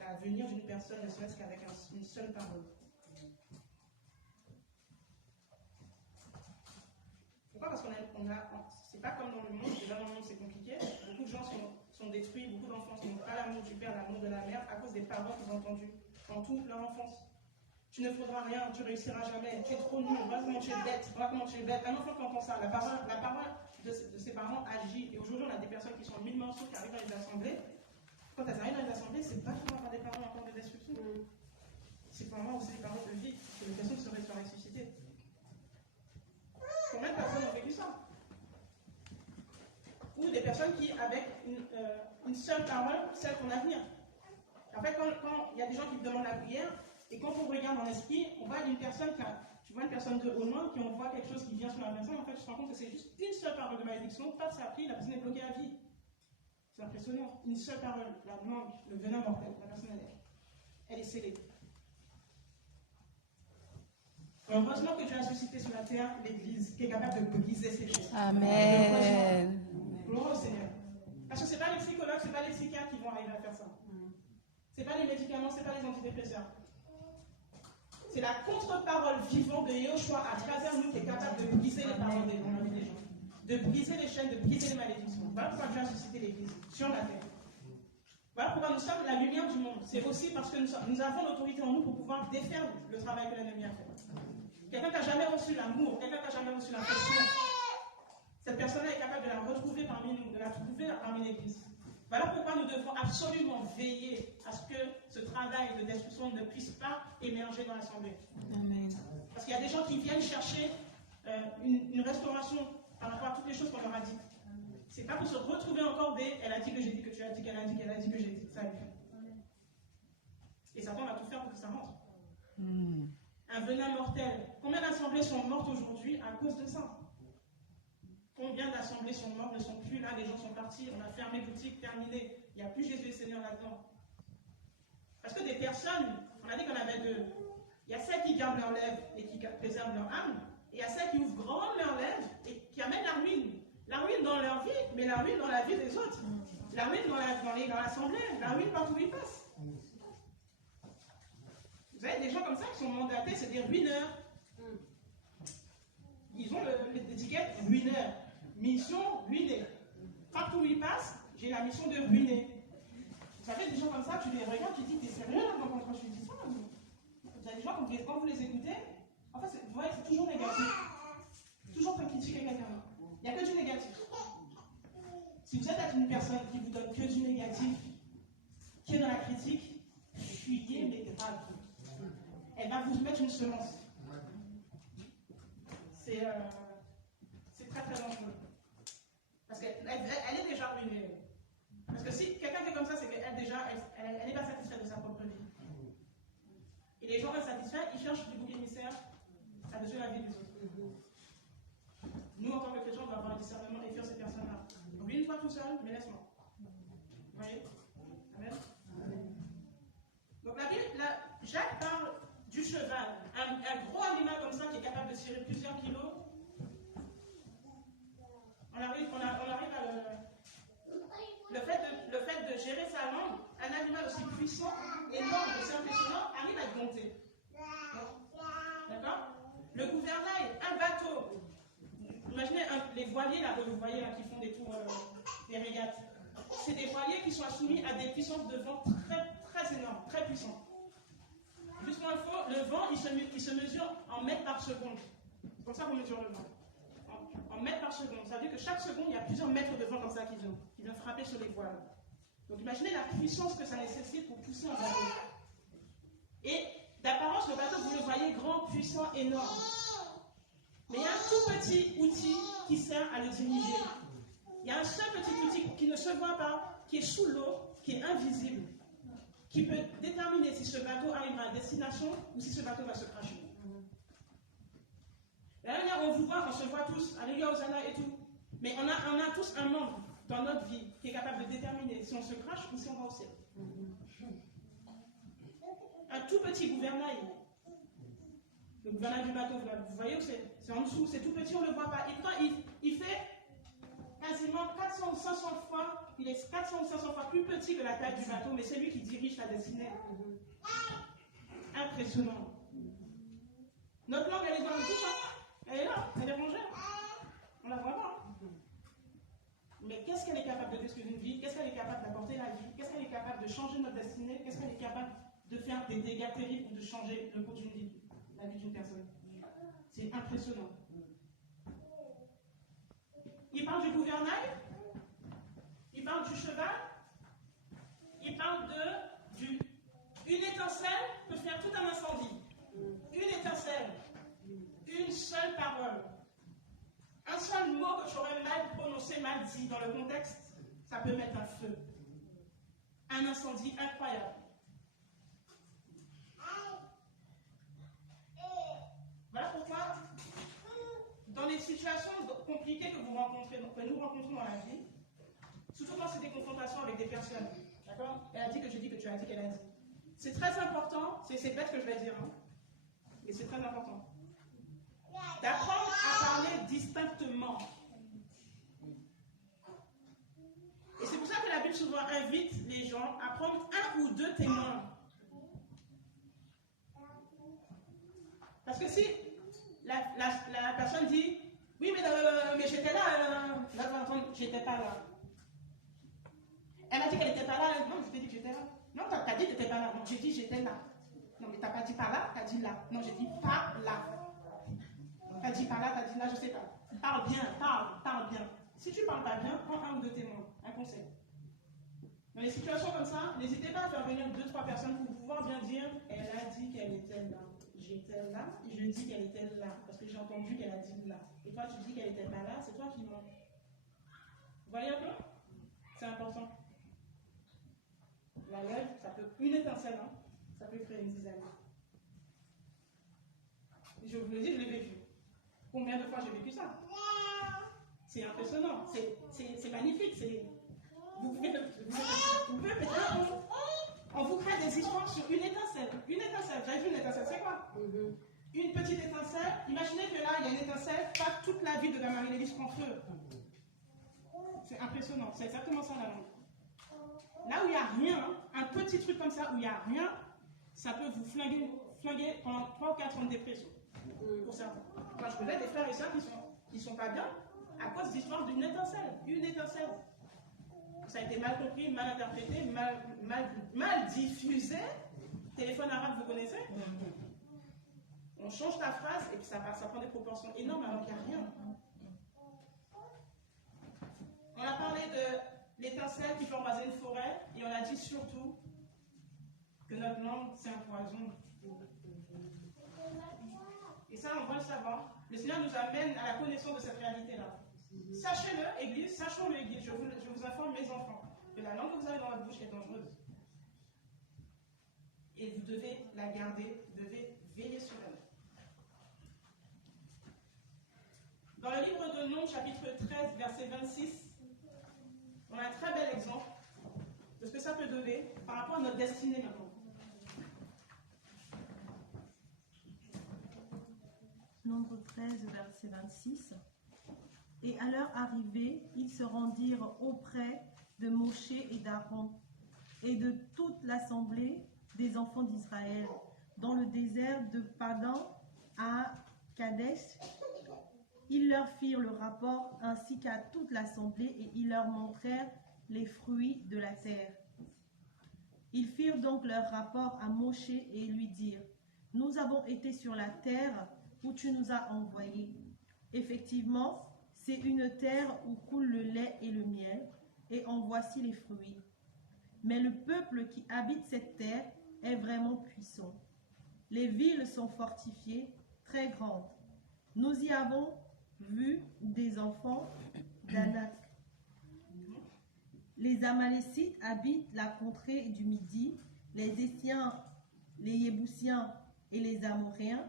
l'avenir d'une personne, ne serait-ce qu'avec une seule parole. Pourquoi? Parce c'est pas comme dans le monde, déjà dans le monde c'est compliqué, beaucoup de gens sont détruits, beaucoup d'enfants n'ont pas l'amour du père, l'amour de la mère, à cause des paroles qu'ils ont entendues dans toute leur enfance. Tu ne faudras rien, tu réussiras jamais, tu es trop nul, voilà comment tu es bête, voilà comment tu es bête. Un enfant qui entend ça, la parole de ses parents agit. Et aujourd'hui, on a des personnes qui sont en mille morceaux, qui arrivent dans les assemblées. Quand elles arrivent dans les assemblées, c'est pas pour avoir des paroles encore de destruction. C'est pour avoir aussi des paroles de vie. C'est une question de se ressusciter. Combien de personnes ont vécu ça? Ou des personnes qui, avec une seule parole, scellent ton avenir. En fait, quand il y a des gens qui te demandent la prière, et quand on regarde dans l'esprit, on voit une personne tu vois une personne de au loin, puis on voit quelque chose qui vient sur la personne, en fait, tu te rends compte que c'est juste une seule parole de malédiction, pas ça a pris, la personne est bloquée à vie. C'est impressionnant. Une seule parole, la langue, le venin mortel, la personne elle est scellée. Heureusement que Dieu a suscité sur la terre l'Église qui est capable de briser ces choses. Amen. Gloire au Seigneur. Parce que ce n'est pas les psychologues, ce n'est pas les psychiatres qui vont arriver à faire ça. Ce n'est pas les médicaments, ce n'est pas les antidépresseurs. C'est la contre-parole vivante de Yoshua à travers nous qui est capable de briser les paroles des gens, de briser les chaînes, de briser les malédictions. Voilà pourquoi Dieu a suscité l'Église sur la terre. Voilà pourquoi nous sommes la lumière du monde. C'est aussi parce que nous avons l'autorité en nous pour pouvoir défaire le travail que l'ennemi a fait. Quelqu'un qui n'a jamais reçu l'amour, quelqu'un qui n'a jamais reçu l'affection. Cette personne-là est capable de la retrouver parmi nous, de la trouver parmi l'Église. Voilà pourquoi nous devons absolument veiller à ce que ce travail de destruction ne puisse pas émerger dans l'Assemblée. Amen. Parce qu'il y a des gens qui viennent chercher une restauration par rapport à toutes les choses qu'on leur a dites. C'est pas pour se retrouver encore des « elle a dit que j'ai dit que tu as dit qu'elle a dit qu'elle a dit que j'ai dit ». Ça lui fait. Et Satan va tout faire pour que ça rentre. Un venin mortel. Combien d'assemblées sont mortes aujourd'hui à cause de ça? Combien d'assemblées sont mortes, ne sont plus là, les gens sont partis, on a fermé boutique, terminé. Il n'y a plus Jésus et Seigneur là-dedans. Parce que des personnes, on a dit qu'on avait deux. Il y a celles qui gardent leurs lèvres et qui préservent leur âme, et il y a celles qui ouvrent grand leurs lèvres et qui amènent la ruine. La ruine dans leur vie, mais la ruine dans la vie des autres. La ruine dans l'assemblée, la ruine partout où ils passent. Vous avez des gens comme ça qui sont mandatés, c'est des ruineurs. Ils ont l'étiquette ruineur. Mission ruinée. Partout où ils passent, j'ai la mission de ruiner. Vous savez, des gens comme ça, tu les regardes, tu dis, t'es sérieux là, quand je dis ça? Il y a des gens, quand vous les écoutez, en fait, vous voyez, c'est toujours négatif. Toujours pour critiquer quelqu'un. Il n'y a que du négatif. Si vous êtes avec une personne qui vous donne que du négatif, qui est dans la critique, fuyez, mais grave. Elle va vous mettre une semence. C'est très très dangereux. Parce qu'elle est déjà ruinée. Parce que si quelqu'un qui est comme ça, c'est qu'elle déjà, elle n'est pas satisfaite de sa propre vie. Et les gens insatisfaits, ils cherchent du bouc émissaire à-dessus la vie des autres. Nous, en tant que chrétiens, on doit avoir un discernement et fuir ces personnes-là. Donc, une fois tout seul, mais laisse-moi. Vous voyez? Amen. Donc, Jacques parle du cheval. Un gros animal comme ça qui est capable de tirer plusieurs kilos. On arrive à le fait de gérer sa langue, un animal aussi puissant, énorme, aussi impressionnant, arrive à dompter. D'accord? Le gouvernail, un bateau. Imaginez les voiliers là, que vous voyez là, qui font des tours, des régates. C'est des voiliers qui sont soumis à des puissances de vent très, très énormes, très puissants. Juste pour info, le vent, il se mesure en mètres par seconde. C'est comme ça qu'on mesure le vent. En mètres par seconde. Ça veut dire que chaque seconde, il y a plusieurs mètres de vent comme ça qui viennent frapper sur les voiles. Donc imaginez la puissance que ça nécessite pour pousser un bateau. Et d'apparence, le bateau, vous le voyez grand, puissant, énorme. Mais il y a un tout petit outil qui sert à le diriger. Il y a un seul petit outil qui ne se voit pas, qui est sous l'eau, qui est invisible, qui peut déterminer si ce bateau arrivera à destination ou si ce bateau va se cracher. La dernière, on vous voit, on se voit tous, Alléluia, Hosanna et tout. Mais on a tous un membre dans notre vie qui est capable de déterminer si on se crache ou si on va au ciel. Un tout petit gouvernail. Le gouvernail du bateau, vous voyez où c'est? C'est en dessous, c'est tout petit, on ne le voit pas. Il fait quasiment 400 ou 500 fois, il est 400 ou 500 fois plus petit que la taille du bateau, mais c'est lui qui dirige la destinée. Impressionnant. Notre langue, elle est dans le bouche, hein. Elle est là, elle est rangée. On la voit pas. Mais qu'est-ce qu'elle est capable de détruire une vie? Qu'est-ce qu'elle est capable d'apporter la vie? Qu'est-ce qu'elle est capable de changer notre destinée? Qu'est-ce qu'elle est capable de faire des dégâts terribles ou de changer le cours d'une vie, la vie d'une personne? C'est impressionnant. Il parle du gouvernail, il parle du cheval, il parle une étincelle peut faire tout un incendie. Une étincelle, une seule parole, un seul mot que j'aurais mal prononcé, mal dit dans le contexte, ça peut mettre un feu. Un incendie incroyable. Voilà pourquoi, dans les situations compliquées que nous rencontrons dans la vie, surtout quand c'est des confrontations avec des personnes, d'accord? Elle a dit que je dis que tu as dit qu'elle a dit. C'est très important, c'est bête que je vais dire, hein, mais c'est très important, d'apprendre à parler distinctement. Et c'est pour ça que la Bible souvent invite les gens à prendre un ou deux témoins. Parce que si la personne dit « Oui, mais j'étais là, j'étais pas là. » Elle m'a dit qu'elle n'était pas là. Non, je t'ai dit que j'étais là. Non, t'as dit que t'étais pas là. Non, j'ai dit j'étais là. Non, mais t'as pas dit par là, t'as dit là. Non, j'ai dit par là. t'as dit par là, t'as dit là, je sais pas. Parle bien, parle bien. Si tu parles pas bien, prends un ou deux témoins, un conseil. Dans les situations comme ça, n'hésitez pas à faire venir 2-3 personnes pour pouvoir bien dire, elle a dit qu'elle était là. J'étais là et je dis qu'elle était là. Parce que j'ai entendu qu'elle a dit là. Et toi, tu dis qu'elle était pas là, c'est toi qui mens. Vous voyez un peu? C'est important. La lèvre, ça peut, une étincelle, hein, ça peut créer une dizaine. Je vous le dis, je l'ai vécu. Combien de fois j'ai vécu ça? C'est impressionnant, c'est magnifique. Vous pouvez on vous crée des histoires sur une étincelle. Une étincelle, vous avez vu une étincelle, c'est quoi? Une petite étincelle. Imaginez que là, il y a une étincelle, pas toute la vie de la Marie-Lévis prend feu. C'est impressionnant, c'est exactement ça la langue. Là où il n'y a rien, un petit truc comme ça où il n'y a rien, ça peut vous flinguer pendant 3 ou 4 ans de dépression. Pour certains. Moi, je connais des frères et sœurs qui sont pas bien à cause d'histoires d'une étincelle. Une étincelle. Ça a été mal compris, mal interprété, mal diffusé. Téléphone arabe, vous connaissez? On change ta phrase et puis ça prend des proportions énormes alors qu'il n'y a rien. On a parlé de l'étincelle qui peut embraser une forêt et on a dit surtout que notre langue, c'est un poison. Et ça, on doit le savoir. Le Seigneur nous amène à la connaissance de cette réalité-là. Sachez-le, Église, sachons-le, Église. Je vous informe, mes enfants, que la langue que vous avez dans votre bouche est dangereuse. Et vous devez la garder, vous devez veiller sur elle. Dans le livre de Nombres, chapitre 13, verset 26, on a un très bel exemple de ce que ça peut donner par rapport à notre destinée maintenant. Nombre 13, verset 26. Et à leur arrivée, ils se rendirent auprès de Moshe et d'Aaron et de toute l'assemblée des enfants d'Israël dans le désert de Padan à Kadesh. Ils leur firent le rapport ainsi qu'à toute l'assemblée et ils leur montrèrent les fruits de la terre. Ils firent donc leur rapport à Moshe et lui dirent: Nous avons été sur la terre où tu nous as envoyés. Effectivement, c'est une terre où coule le lait et le miel, et en voici les fruits. Mais le peuple qui habite cette terre est vraiment puissant. Les villes sont fortifiées, très grandes. Nous y avons vu des enfants d'Anak. Les Amalécites habitent la contrée du Midi, les Essiens, les Yébousiens et les Amoréens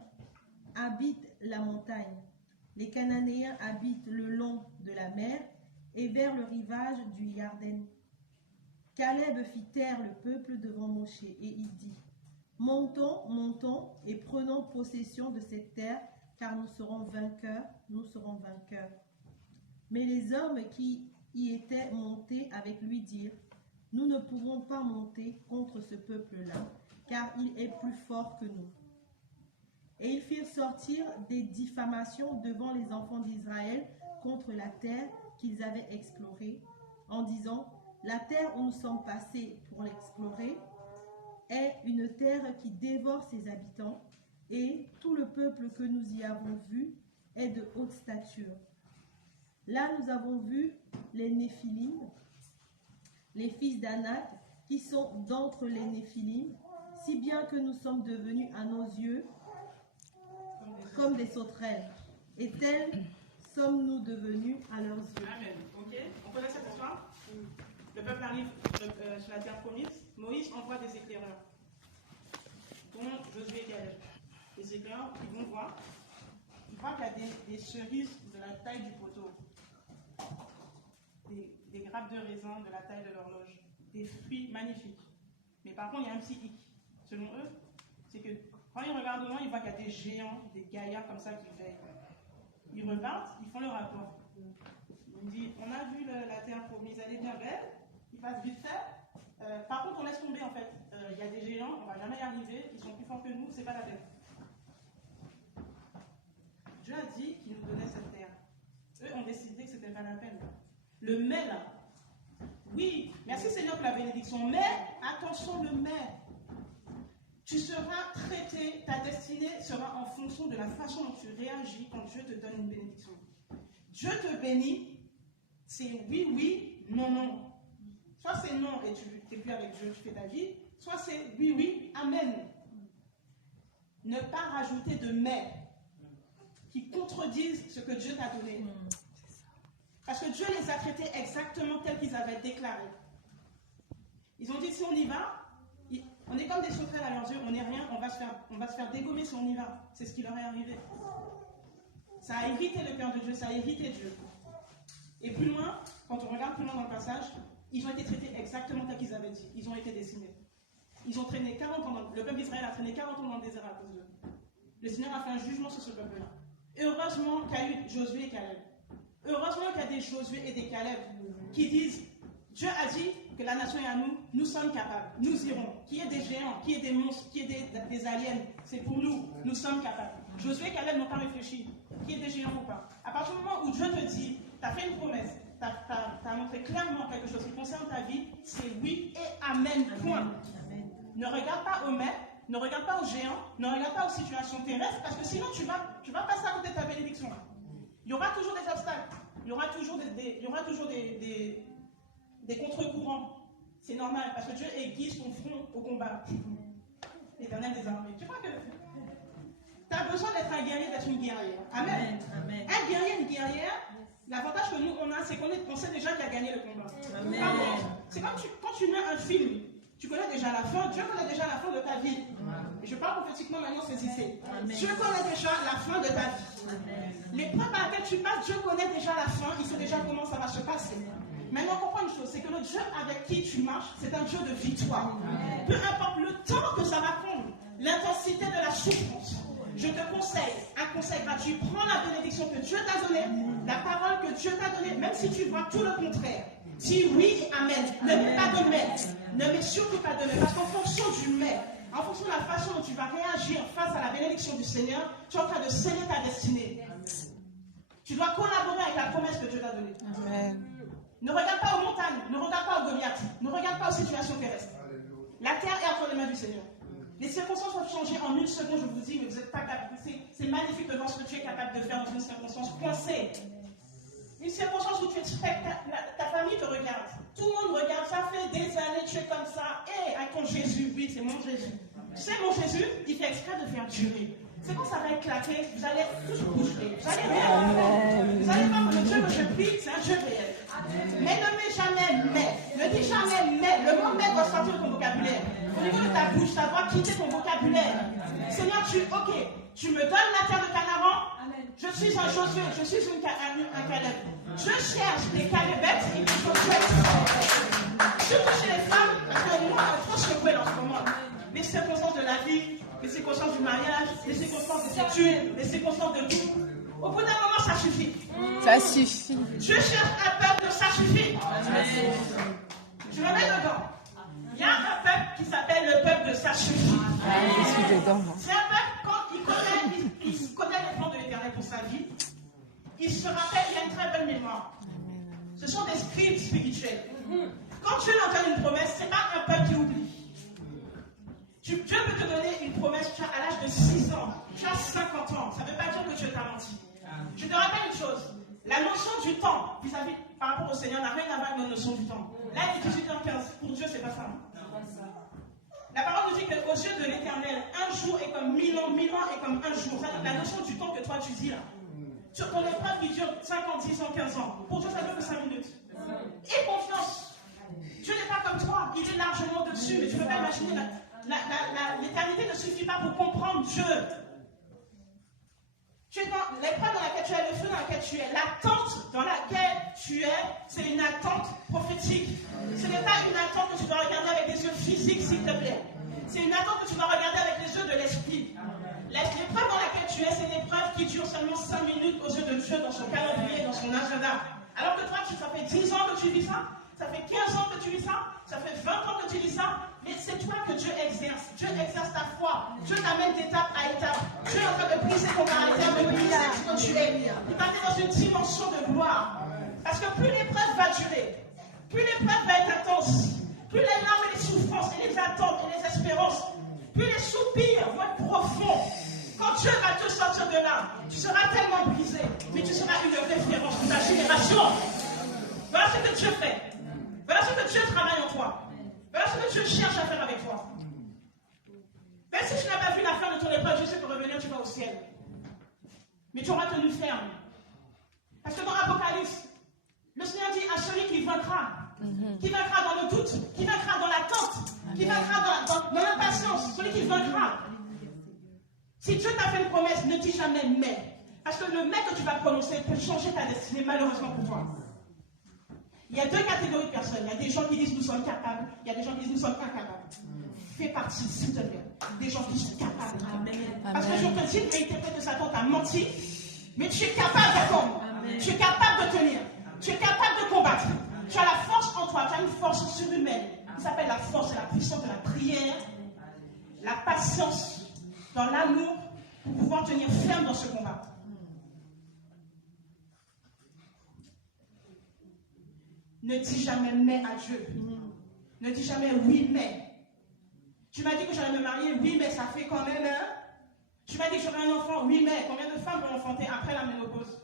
habitent la montagne. Les Cananéens habitent le long de la mer et vers le rivage du Yarden. Caleb fit taire le peuple devant Moshe et il dit: Montons, montons et prenons possession de cette terre, car nous serons vainqueurs, nous serons vainqueurs. Mais les hommes qui y étaient montés avec lui dirent: Nous ne pourrons pas monter contre ce peuple-là, car il est plus fort que nous. Et ils firent sortir des diffamations devant les enfants d'Israël contre la terre qu'ils avaient explorée, en disant: La terre où nous sommes passés pour l'explorer est une terre qui dévore ses habitants, et tout le peuple que nous y avons vu est de haute stature. Là nous avons vu les Néphilim, les fils d'Anak, qui sont d'entre les Néphilim, si bien que nous sommes devenus à nos yeux comme des sauterelles, et tels sommes-nous devenus à leurs yeux. Amen. Ok. On connaît cette histoire? Le peuple arrive sur la terre promise. Moïse envoie des éclaireurs, dont Josué et Caleb. Les éclaireurs, ils vont voir. Ils voient qu'il y a des cerises de la taille du poteau, des grappes de raisin de la taille de l'horloge, des fruits magnifiques. Mais par contre, il y a un petit hic. Selon eux, c'est que quand ils regardent loin, ils voient qu'il y a des géants, des gaillards comme ça qui veillent. Ils repartent, ils font le rapport. Ils disent: On a vu la terre promise, elle est bien belle. Ils passent vite fait. Par contre, on laisse tomber en fait. Il y a des géants, on ne va jamais y arriver. Ils sont plus forts que nous, c'est pas la peine. Dieu a dit qu'il nous donnait cette terre. Eux ont décidé que c'était pas la peine. Le mais là. Oui, merci Seigneur pour la bénédiction. Mais attention, le mais. Tu seras traité, ta destinée sera en fonction de la façon dont tu réagis quand Dieu te donne une bénédiction. Dieu te bénit, c'est oui, oui, non, non. Soit c'est non et tu n'es plus avec Dieu, tu fais ta vie, soit c'est oui, oui, amen. Ne pas rajouter de mais qui contredisent ce que Dieu t'a donné. Parce que Dieu les a traités exactement tels qu'ils avaient déclaré. Ils ont dit si on y va, on est comme des sauterelles à leurs yeux, on n'est rien, on va se faire dégommer si on y va. C'est ce qui leur est arrivé. Ça a irrité le cœur de Dieu, ça a irrité Dieu. Et plus loin, quand on regarde plus loin dans le passage, ils ont été traités exactement tels qu'ils avaient dit. Ils ont été décimés. Ils ont traîné 40 ans, le peuple d'Israël a traîné 40 ans dans le désert à cause d'eux. Le Seigneur a fait un jugement sur ce peuple-là. Heureusement qu'il y a eu Josué et Caleb. Heureusement qu'il y a des Josué et des Caleb qui disent Dieu a dit que la nation est à nous, nous sommes capables, nous irons. Qu'il y ait des géants, qu'il y ait des monstres, qu'il y ait des aliens, c'est pour nous, nous sommes capables. Josué et Caleb n'ont pas réfléchi, qu'il y ait des géants ou pas. À partir du moment où Dieu te dit, tu as fait une promesse, tu as montré clairement quelque chose qui concerne ta vie, c'est oui et amen, point. Ne regarde pas aux mais, ne regarde pas aux géants, ne regarde pas aux situations terrestres, parce que sinon tu vas passer à côté de ta bénédiction. Il y aura toujours des obstacles, il y aura toujours des contre-courants. C'est normal, parce que Dieu aiguise ton front au combat. L'Éternel des armées. Tu crois que tu as besoin d'être un guerrier, d'être une guerrière. Amen. Amen. Un guerrier, une guerrière, l'avantage que nous on a, c'est qu'on sait déjà qu'il a gagné le combat. Amen. C'est comme quand tu mets un film, tu connais déjà la fin, Dieu connaît déjà la fin de ta vie. Et je parle prophétiquement maintenant, saisissez. Dieu connaît déjà la fin de ta vie. L'épreuve à laquelle tu passes, Dieu connaît déjà la fin, il sait déjà comment ça va se passer. Maintenant, comprends une chose, c'est que le Dieu avec qui tu marches, c'est un Dieu de victoire. Peu importe le temps que ça va prendre, l'intensité de la souffrance, je te conseille, un conseil gratuit, prends la bénédiction que Dieu t'a donnée, la parole que Dieu t'a donnée, même si tu vois tout le contraire. Dis oui et amen. Ne mets pas de mais. Ne mets surtout pas de mais. Parce qu'en fonction du mais, en fonction de la façon dont tu vas réagir face à la bénédiction du Seigneur, tu es en train de sceller ta destinée. Tu dois collaborer avec la promesse que Dieu t'a donnée. Amen. Ne regarde pas aux montagnes, ne regarde pas aux Goliaths, ne regarde pas aux situations terrestres. La terre est entre les mains du Seigneur. Les circonstances peuvent changer en une seconde, je vous dis, mais vous n'êtes pas capable. C'est magnifique de voir ce que tu es capable de faire dans une circonstance coincée. Une circonstance où tu es ta famille te regarde. Tout le monde regarde, ça fait des années tu es comme ça. Et avec ton Jésus, oui, c'est mon Jésus. Tu sais, mon Jésus, il fait exprès de faire durer. C'est quand ça va éclater, vous allez tous bouger. Vous allez voir que le Dieu que je prie, c'est un Dieu réel. Mais ne mets jamais mais. Ne dis jamais mais. Le mot mais doit sortir de ton vocabulaire. Au niveau de ta bouche, ta voix, quitter ton vocabulaire. Seigneur, tu me donnes la terre de Canaan. Je suis un Josué, je suis un Caleb. Je cherche des Calebettes et des Josuettes. Surtout chez les femmes, parce que moi, je pense que je en ce moment. Les circonstances de la vie, les circonstances du mariage, les circonstances des études, les circonstances de tout. Au bout d'un moment, ça suffit. Ça suffit. Je cherche un peuple de ça suffit. Je me mets dedans. Il y a un peuple qui s'appelle le peuple de ça suffit. Je suis dedans. C'est un peuple, quand il connaît les plans de l'Éternel pour sa vie, il se rappelle, il a une très bonne mémoire. Ce sont des scripts spirituels. Quand Dieu leur donne une promesse, ce n'est pas un peuple qui oublie. Dieu peut te donner une promesse, tu as à l'âge de 6 ans, tu as 50 ans, ça ne veut pas dire que Dieu t'a menti. Je te rappelle une chose, la notion du temps vis-à-vis par rapport au Seigneur n'a rien à voir avec la notion du temps. Là, il est 18h15, pour Dieu, c'est pas ça. La parole nous dit qu'aux yeux de l'Éternel, un jour est comme 1000 ans est comme un jour. C'est-à-dire la notion du temps que toi tu dis là. Sur ton épreuve qui dure 5 ans, 10 ans, 15 ans, pour Dieu ça dure que 5 minutes. Aie confiance. Dieu n'est pas comme toi, il est largement dessus, mais tu ne peux pas imaginer l'éternité ne suffit pas pour comprendre Dieu. Tu es dans l'épreuve dans laquelle tu es, le feu dans lequel tu es, l'attente dans laquelle tu es, c'est une attente prophétique. Ce n'est pas une attente que tu dois regarder avec des yeux physiques, s'il te plaît. C'est une attente que tu dois regarder avec les yeux de l'esprit. L'épreuve dans laquelle tu es, c'est une épreuve qui dure seulement 5 minutes aux yeux de Dieu, dans son calendrier, dans son agenda. Alors que toi, ça fait 10 ans que tu vis ça, ça fait 15 ans que tu vis ça, ça fait 20 ans que tu vis ça, mais c'est toi que Dieu exerce. Dieu exerce ta foi. Dieu t'amène d'étape à étape. Dieu est en train de briser ton caractère, de briser ce que tu es. Il t'amène dans une dimension de gloire. Parce que plus l'épreuve va durer, plus l'épreuve va être intense, plus les larmes et les souffrances et les attentes et les espérances, plus Puis les soupirs vont être profonds. Quand Dieu va te sortir de là, tu seras tellement brisé, mais tu seras une référence pour ta génération. Voilà ce que Dieu fait. Voilà ce que Dieu travaille en toi. Voilà ce que Dieu cherche à faire avec toi. Même si tu n'as pas vu la fin de ton épreuve, je sais que revenir, tu vas au ciel. Mais tu auras tenu ferme. Parce que dans l'Apocalypse, le Seigneur dit à celui qui vaincra dans le doute, qui vaincra dans l'attente, qui vaincra dans l'impatience, celui qui vaincra. Si Dieu t'a fait une promesse, ne dis jamais mais. Parce que le mais que tu vas prononcer peut changer ta destinée, malheureusement pour toi. Il y a deux catégories de personnes. Il y a des gens qui disent nous sommes capables, il y a des gens qui disent nous sommes incapables. Fais partie, s'il te plaît, des gens qui sont capables. Parce que je te dis, une vérité que Satan t'a menti, mais tu es capable d'attendre. Tu es capable de tenir. Tu es capable de combattre. Tu as la force en toi. Tu as une force surhumaine qui s'appelle la force et la puissance de la prière, la patience, dans l'amour, pour pouvoir tenir ferme dans ce combat. Ne dis jamais mais à Dieu. Ne dis jamais oui mais. Tu m'as dit que j'allais me marier, oui mais ça fait quand même hein? Tu m'as dit que j'aurais un enfant, oui mais combien de femmes vont enfanter après la ménopause?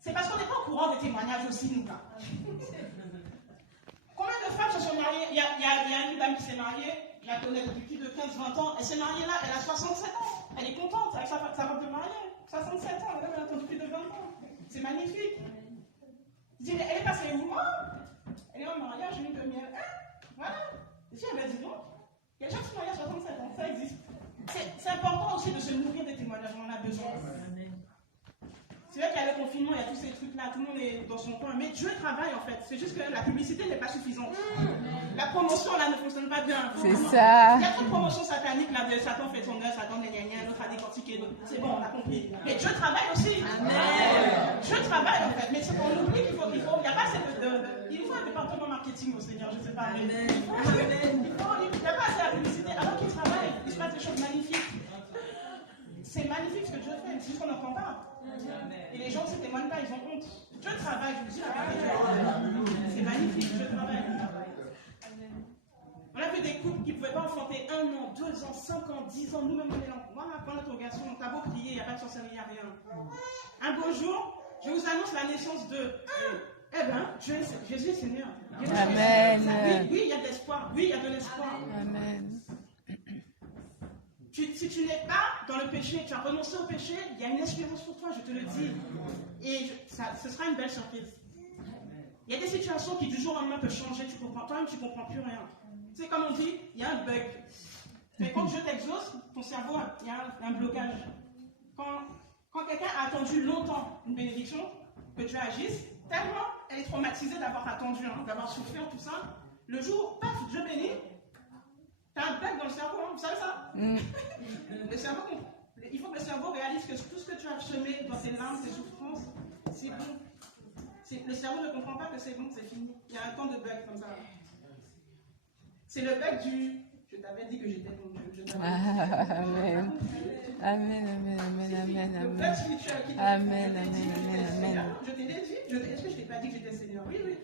C'est parce qu'on n'est pas au courant des témoignages aussi, nous là. Combien de femmes se sont mariées? Il y a une dame qui s'est mariée, je la connais depuis plus de 15-20 ans, elle s'est mariée là, elle a 67 ans. Elle est contente avec sa robe de mariée. 67 ans, elle a attendu plus de 20 ans. C'est magnifique. Je dis, elle est passée où? Elle est en mariage, une demi-heure. Voilà. Je dis, ben dis donc, il y a des gens qui se marient à 67 ans, ça existe. C'est important aussi de se nourrir des témoignages, on en a besoin. C'est vrai qu'il y a le confinement, il y a tous ces trucs-là, tout le monde est dans son coin. Mais Dieu travaille en fait. C'est juste que la publicité n'est pas suffisante. La promotion là ne fonctionne pas bien. C'est ça. Il y a trop de promotions sataniques là, de Satan fait son œuvre, Satan gna gna, l'autre a décortiqué. C'est bon, on a compris. Mais Dieu travaille aussi. Amen. Dieu travaille en fait. Mais c'est qu'on oublie qu'il faut, il n'y a pas assez il faut un département marketing au Seigneur, je ne sais pas. Mais il n'y a pas assez la publicité. Alors qu'il travaille, il se passe des choses magnifiques. C'est magnifique ce que Dieu fait, c'est juste qu'on n'entend pas. Et les gens ne se témoignent pas, ils ont honte. Dieu travaille, je vous dis la vérité. C'est magnifique, Dieu travaille. On a vu des couples qui ne pouvaient pas enfanter 1 an, 2 ans, 5 ans, 10 ans. Nous-mêmes, on est là. Voilà, quand notre garçon, on t'a beau prier, il n'y a pas de sorcellerie, il n'y a rien. Un beau jour, je vous annonce la naissance de. Eh bien, Jésus est Seigneur. Amen. Oui, il y a de l'espoir. Oui, il y a de l'espoir. Amen. Si tu n'es pas dans le péché, tu as renoncé au péché, il y a une espérance pour toi, je te le dis. Et ce sera une belle surprise. Il y a des situations qui du jour au lendemain peuvent changer, toi-même tu ne comprends plus rien. Tu sais, comme on dit, il y a un bug. Mais quand Dieu t'exauce, ton cerveau, il y a un blocage. Quand quelqu'un a attendu longtemps une bénédiction, que Dieu agisse, tellement elle est traumatisée d'avoir attendu, d'avoir souffert, tout ça, le jour où, paf, Dieu bénit, t'as un bug dans le cerveau, vous savez ça? Le cerveau, il faut que le cerveau réalise que tout ce que tu as semé dans tes larmes, tes souffrances, c'est bon. Le cerveau ne comprend pas que c'est bon, c'est fini. Il y a un temps de bug comme ça. C'est le bug du « je t'avais dit que j'étais ton Dieu ». Amen. Amen, amen, amen, amen, Le bug spirituel qui amen, amen. Je t'ai dit, est-ce que je t'ai pas dit que j'étais Seigneur? Oui,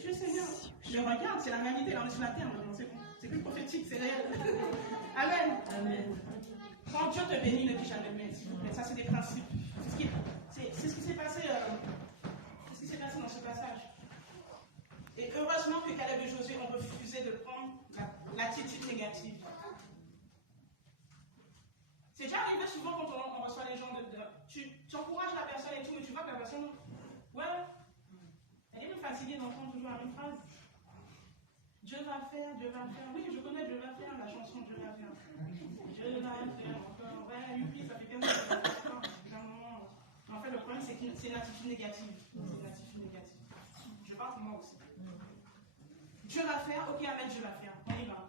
tu es Seigneur. Je regarde, c'est la réalité, là on est sur la terre maintenant, c'est bon. C'est plus prophétique, c'est réel. Amen. Amen. Quand Dieu te bénit, ne dis jamais mais, s'il vous plaît. Ça, c'est des principes. C'est ce qui s'est passé. C'est ce qui s'est passé dans ce passage. Et heureusement que Caleb et Josué ont refusé de prendre l'attitude négative. C'est déjà arrivé souvent quand on reçoit les gens tu encourages la personne et tout, mais tu vois que la personne, ouais, elle est même fatiguée d'entendre toujours la même phrase. Dieu va faire. Oui, je connais Dieu va faire, la chanson Dieu va faire. Dieu va faire encore. Ouais, youpi, ça fait 15 ans. En fait, le problème, c'est que c'est une attitude négative. Je parle pour moi aussi. Dieu va faire, ok, Ahmed, Dieu va faire. On y va.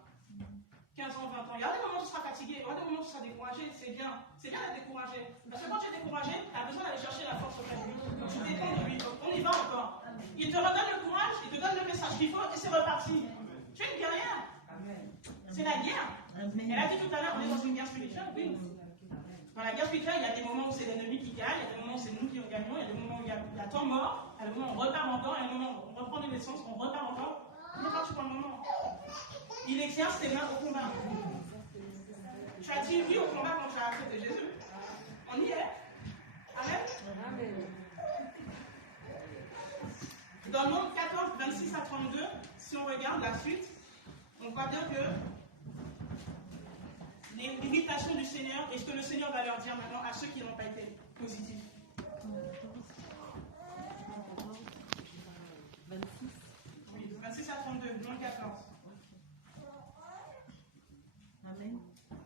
15 ans, 20 ans. Il y a des moments où tu seras fatigué, il y a des moments où tu seras découragé. C'est bien. C'est bien d'être découragé. Parce que quand tu es découragé, tu as besoin d'aller chercher la force auprès de lui. Donc tu dépends de lui. Donc on y va encore. Il te redonne le courage, il te donne le message qu'il faut et c'est reparti. Tu es une guerrière. C'est la guerre. Elle a dit tout à l'heure, on est dans une guerre spirituelle. Oui. Dans la guerre spirituelle, il y a des moments où c'est l'ennemi qui gagne, il y a des moments où c'est nous qui gagnons, il y a des moments où il y a temps mort, il y a des moments où on repart encore, il y a des moments où on reprend des naissances, on repart encore. Il est parti pour le moment. Il exerce ses mains au combat. Tu as dit oui au combat quand tu as accepté Jésus. On y est. Amen. Dans Nombre 14, 26 à 32, si on regarde la suite, on voit bien que l'imitation du Seigneur et ce que le Seigneur va leur dire maintenant à ceux qui n'ont pas été positifs. 26 à 32, Nombre 14. Amen.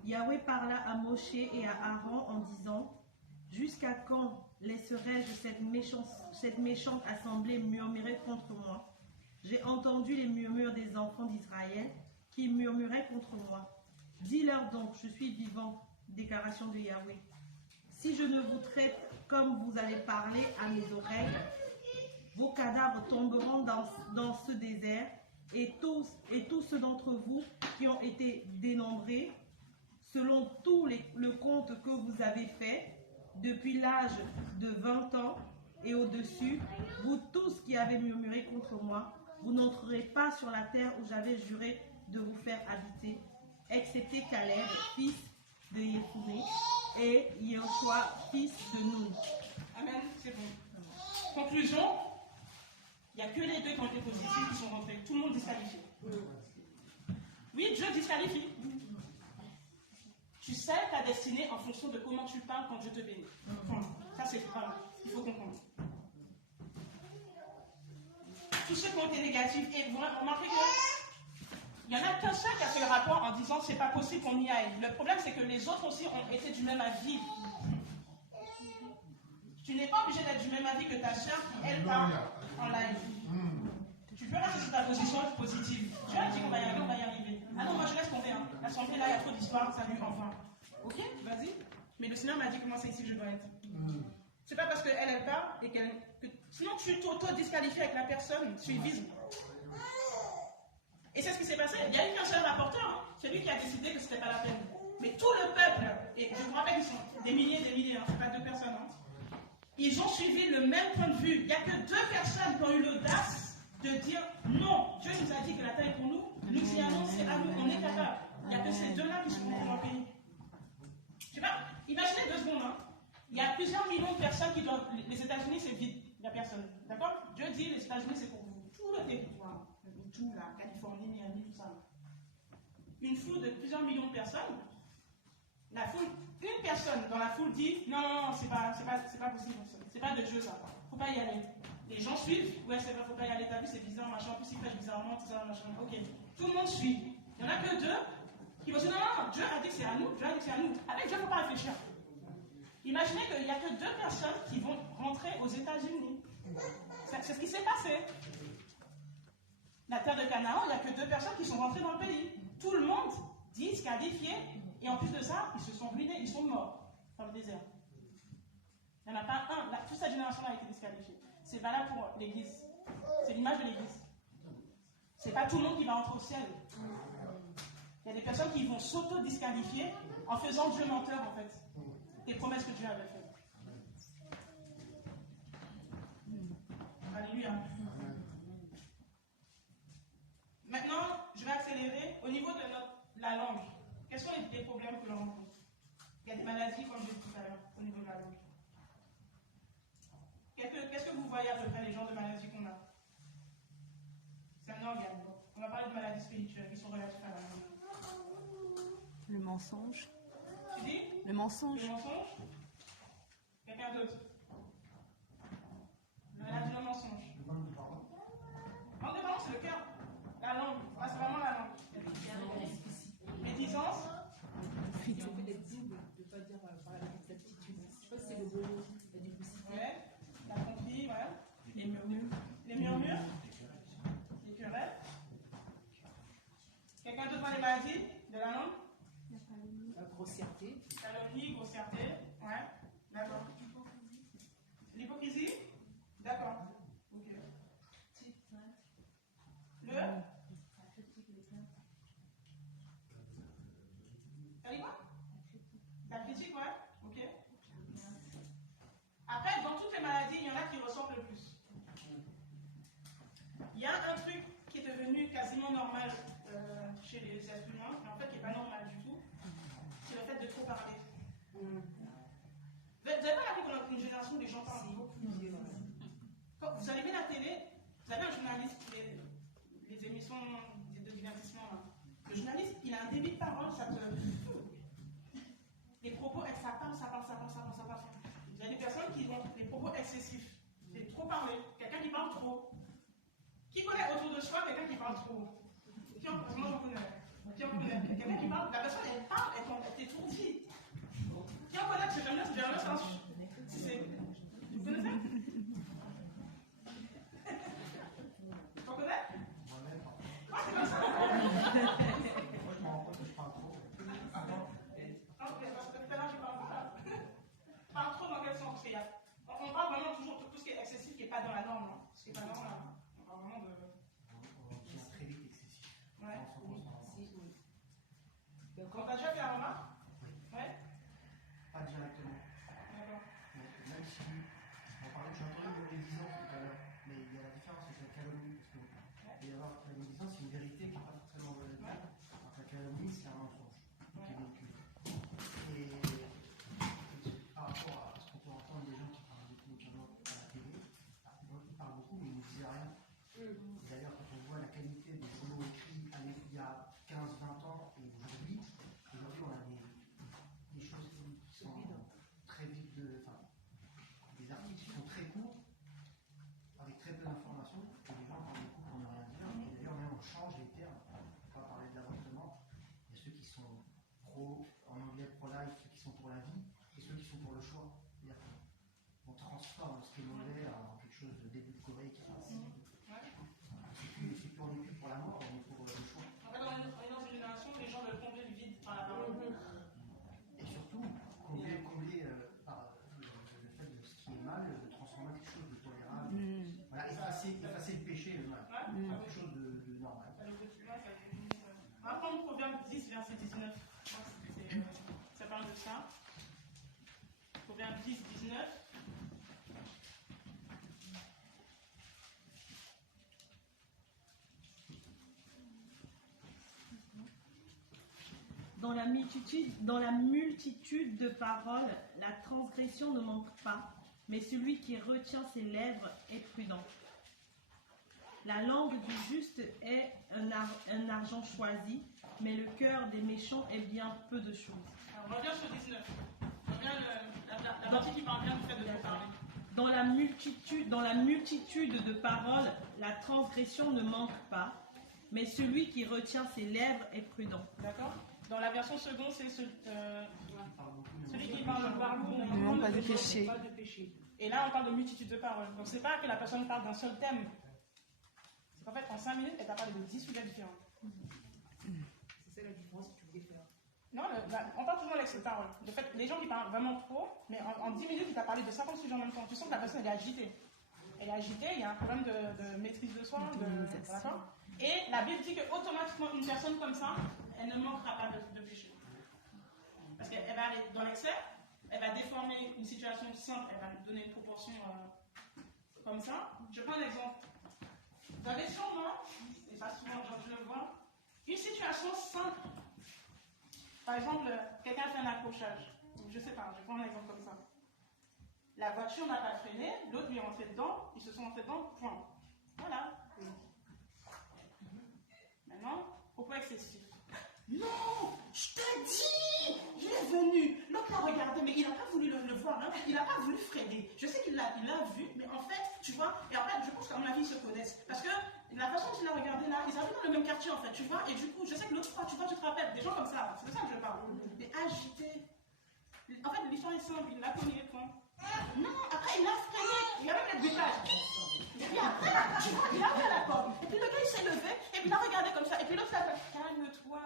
Yahweh parla à Moshe et à Aaron en disant: Jusqu'à quand laisserai-je cette méchante assemblée murmurer contre moi? J'ai entendu les murmures des enfants d'Israël qui murmuraient contre moi. Dis-leur donc, je suis vivant, déclaration de Yahweh. Si je ne vous traite comme vous allez parler à mes oreilles, vos cadavres tomberont dans ce désert, et tous ceux d'entre vous qui ont été dénombrés, selon le compte que vous avez fait, depuis l'âge de 20 ans et au-dessus, vous tous qui avez murmuré contre moi, vous n'entrerez pas sur la terre où j'avais juré de vous faire habiter, excepté Caleb, fils de Yéphoné, et Yehoshua, fils de Nun. Amen, c'est bon. Conclusion, il n'y a que les deux qui ont été positifs qui sont rentrés. Tout le monde disqualifié. Oui, Dieu disqualifie. Tu sais ta destinée en fonction de comment tu parles quand Dieu te bénit. Ça, c'est voilà, il faut comprendre. Tous ceux qui ont été négatifs, et vous remarquez qu'il n'y en a qu'un seul qui a fait le rapport en disant c'est pas possible qu'on y aille. Le problème, c'est que les autres aussi ont été du même avis. Tu n'es pas obligé d'être du même avis que ta soeur qui, elle, parle en live. Tu peux rester sur ta position positive. Dieu a dit qu'on va y arriver, on va y arriver. Ah non, moi je laisse tomber. Hein. L'assemblée là, il y a trop d'histoires, salut, enfin. Ok, vas-y. Mais le Seigneur m'a dit comment c'est ici que je dois être. C'est pas parce qu'elle parle et qu'elle. Sinon tu t'auto-disqualifies avec la personne, tu y vises. Et c'est ce qui s'est passé. Il y a eu qu'un seul rapporteur, hein. C'est lui qui a décidé que c'était pas la peine. Mais tout le peuple, et je vous rappelle qu'ils sont des milliers, hein, c'est pas 2 personnes. Hein. Ils ont suivi le même point de vue. Il n'y a que 2 personnes qui ont eu l'audace de dire non, Dieu nous a dit que la terre est pour nous, nous y allons, c'est à nous, on est capable. Il n'y a que ces 2-là qui sont dans le pays. Je sais pas, imaginez 2 secondes, hein. Il y a plusieurs millions de personnes qui doivent. Les États-Unis, c'est vide, il n'y a personne. D'accord? Dieu dit les États-Unis, c'est pour vous. Tout le territoire, tout la Californie, Miami, tout ça. Une foule de plusieurs millions de personnes. La foule, une personne dans la foule dit non, c'est pas possible, c'est pas de Dieu ça, faut pas y aller. Les gens suivent, ouais c'est vrai, faut pas y aller, t'as vu c'est bizarre, machin, en plus il fait bizarrement, tout ça, machin, ok. Tout le monde suit. Il n'y en a que 2 qui vont dire non, Dieu a dit que c'est à nous, Dieu a dit que c'est à nous. Avec Dieu, il ne faut pas réfléchir. Imaginez qu'il n'y a que 2 personnes qui vont rentrer aux États-Unis. C'est ce qui s'est passé. La terre de Canaan, il n'y a que 2 personnes qui sont rentrées dans le pays. Tout le monde disqualifié. Et en plus de ça, ils se sont ruinés, ils sont morts dans le désert. Il n'y en a pas un, toute cette génération a été disqualifiée. C'est valable pour l'Église. C'est l'image de l'Église. C'est pas tout le monde qui va entrer au ciel. Il y a des personnes qui vont s'auto-disqualifier en faisant Dieu menteur, en fait. Des promesses que Dieu avait faites. Alléluia. Maintenant, je vais accélérer au niveau de la langue. Quels sont les problèmes que l'on rencontre? Il y a des maladies, comme je l'ai dit tout à l'heure, au niveau de la langue. Qu'est-ce que vous voyez à peu près les genres de maladies qu'on a? C'est un organe. On va parler de maladies spirituelles qui sont relatives à la langue. Le mensonge. Tu dis? Le mensonge. Le mensonge? Quelqu'un d'autre? La maladie du mensonge. Langue de parole, c'est le cœur. La langue. Ah, c'est vraiment la langue. Médisance. Ouais. La tromperie, ouais. Les murmures. Les murmures. Les querelles. Quelqu'un d'autre dans les maladies de la langue? La grossièreté. Calomnie, grossièreté. Ouais. D'accord. L'hypocrisie? D'accord. Ok. Le? T'as dit quoi? La critique, ouais. Ok. Après, dans toutes les maladies, il y en a qui ressemblent le plus. Il y a un truc qui est devenu quasi quasiment normal chez les êtres humains, mais en fait qui n'est pas normal du tout, c'est le fait de trop parler. Vous n'avez pas remarqué qu'on a une génération où les gens parlent beaucoup. Quand vous allumez la télé, vous avez un journaliste, les émissions de divertissement, là. Le journaliste, il a un débit de parole, ça te... Les propos, ça parle. Il y a des personnes qui ont des propos excessifs. C'est trop parler. Quelqu'un qui parle trop. Qui connaît autour de soi quelqu'un qui parle trop? Moi, j'en connais. Qui en connaît? Quelqu'un qui parle, la personne, elle parle, elle t'étourdit. Qui en connaît? C'est jamais ça. Vous connaissez? On connaît? Ah, c'est comme ça. Moi, je me rends compte que je parle trop. Parle trop dans quel sens? Parce qu'il y a... On parle vraiment toujours de tout ce qui est excessif qui n'est pas dans la norme. Hein. Ce qui n'est pas normal. On parle vraiment de... On devient très vite excessif. Ouais. D'accord. On t'a déjà fait la remarque? Ouais. Pas directement. D'accord. Même si, on parlait, j'ai entendu le médisance tout à l'heure, mais il y a la différence avec la calomnie, parce que il y a la médisance, c'est une vérité qui n'est pas forcément vraie. Alors que la calomnie, c'est un mensonge qui est véhiculé. Et par rapport à ce qu'on peut entendre des gens qui parlent beaucoup, notamment à la télé, ils parlent beaucoup, mais ils ne disent rien. D'ailleurs, quand on voit la qualité des journaux écrits il y a 15-20 ans et aujourd'hui, on a des choses qui sont très vite, des articles qui sont très courts, avec très peu d'informations, et les gens parlent beaucoup pour ne rien dire. Et d'ailleurs, même on change les termes. On va parler de l'avortement. Il y a ceux qui sont en anglais pro-life, ceux qui sont pour la vie, et ceux qui sont pour le choix. C'est-à-dire qu'on transforme ce qui est mauvais en quelque chose d'édulcoré qui passe. C'est plus pour la mort, on est pour le choix. En fait, on est dans une génération où les gens veulent combler le vide par la parole. Et surtout, combler par le fait de ce qui est mal, de transformer en quelque chose de tolérable. Voilà, effacer le péché, le mal. Quelque chose de normal. On va prendre Proverbe 10, verset 19. Ça parle de ça. Proverbe 10, 19. Dans la multitude de paroles, la transgression ne manque pas, mais celui qui retient ses lèvres est prudent. La langue du juste est un argent choisi, mais le cœur des méchants est bien peu de choses. Alors, on revient sur 19. On revient la partie qui parle bien du fait de trop parler. Dans la multitude de paroles, la transgression ne manque pas, mais celui qui retient ses lèvres est prudent. D'accord? Dans la version seconde, c'est celui qui parle beaucoup, Ne manque pas de péché. Et là, on parle de multitude de paroles. Donc, c'est pas que la personne parle d'un seul thème. C'est qu'en fait, en 5 minutes, elle t'a parlé de 10 sujets différents. C'est ça la différence que tu voulais faire. Non, on parle toujours avec cette parole. De fait, les gens qui parlent vraiment trop, mais en 10 minutes, il t'a parlé de 50 sujets en même temps. Tu sens que la personne, elle est agitée. Elle est agitée, il y a un problème de maîtrise de soi. D'accord? Et la Bible dit qu'automatiquement, une personne comme ça, elle ne manquera pas de péché. Parce qu'elle va aller dans l'excès, elle va déformer une situation simple, elle va donner une proportion comme ça. Je prends un exemple. Vous avez sûrement, et ça souvent je le vois, une situation simple. Par exemple, quelqu'un fait un accrochage. Je sais pas, je prends un exemple comme ça. La voiture n'a pas freiné, l'autre lui est rentré dedans, ils se sont rentrés dedans, point. Voilà. Maintenant, propos excessif. Non, je t'ai dit, il est venu. L'autre l'a regardé, mais il n'a pas voulu le voir, hein. Il n'a pas voulu freiner. Je sais qu'il l'a vu, mais en fait, tu vois, et en fait, je pense qu'à mon avis, ils se connaissent. Parce que la façon dont il a regardé là, ils habitent dans le même quartier, en fait, tu vois, et du coup, je sais que l'autre fois, tu vois, tu te rappelles, des gens comme ça, c'est de ça que je parle. Mais agités. En fait, l'histoire est simple, il l'a cogné, point. Non, après, il l'a freiné. Il y a même le butage. Et puis après, tu vois, il a ouvert la porte. Et puis le gars, il s'est levé, et puis il a regardé comme ça. Et puis l'autre, il a fait, calme-toi.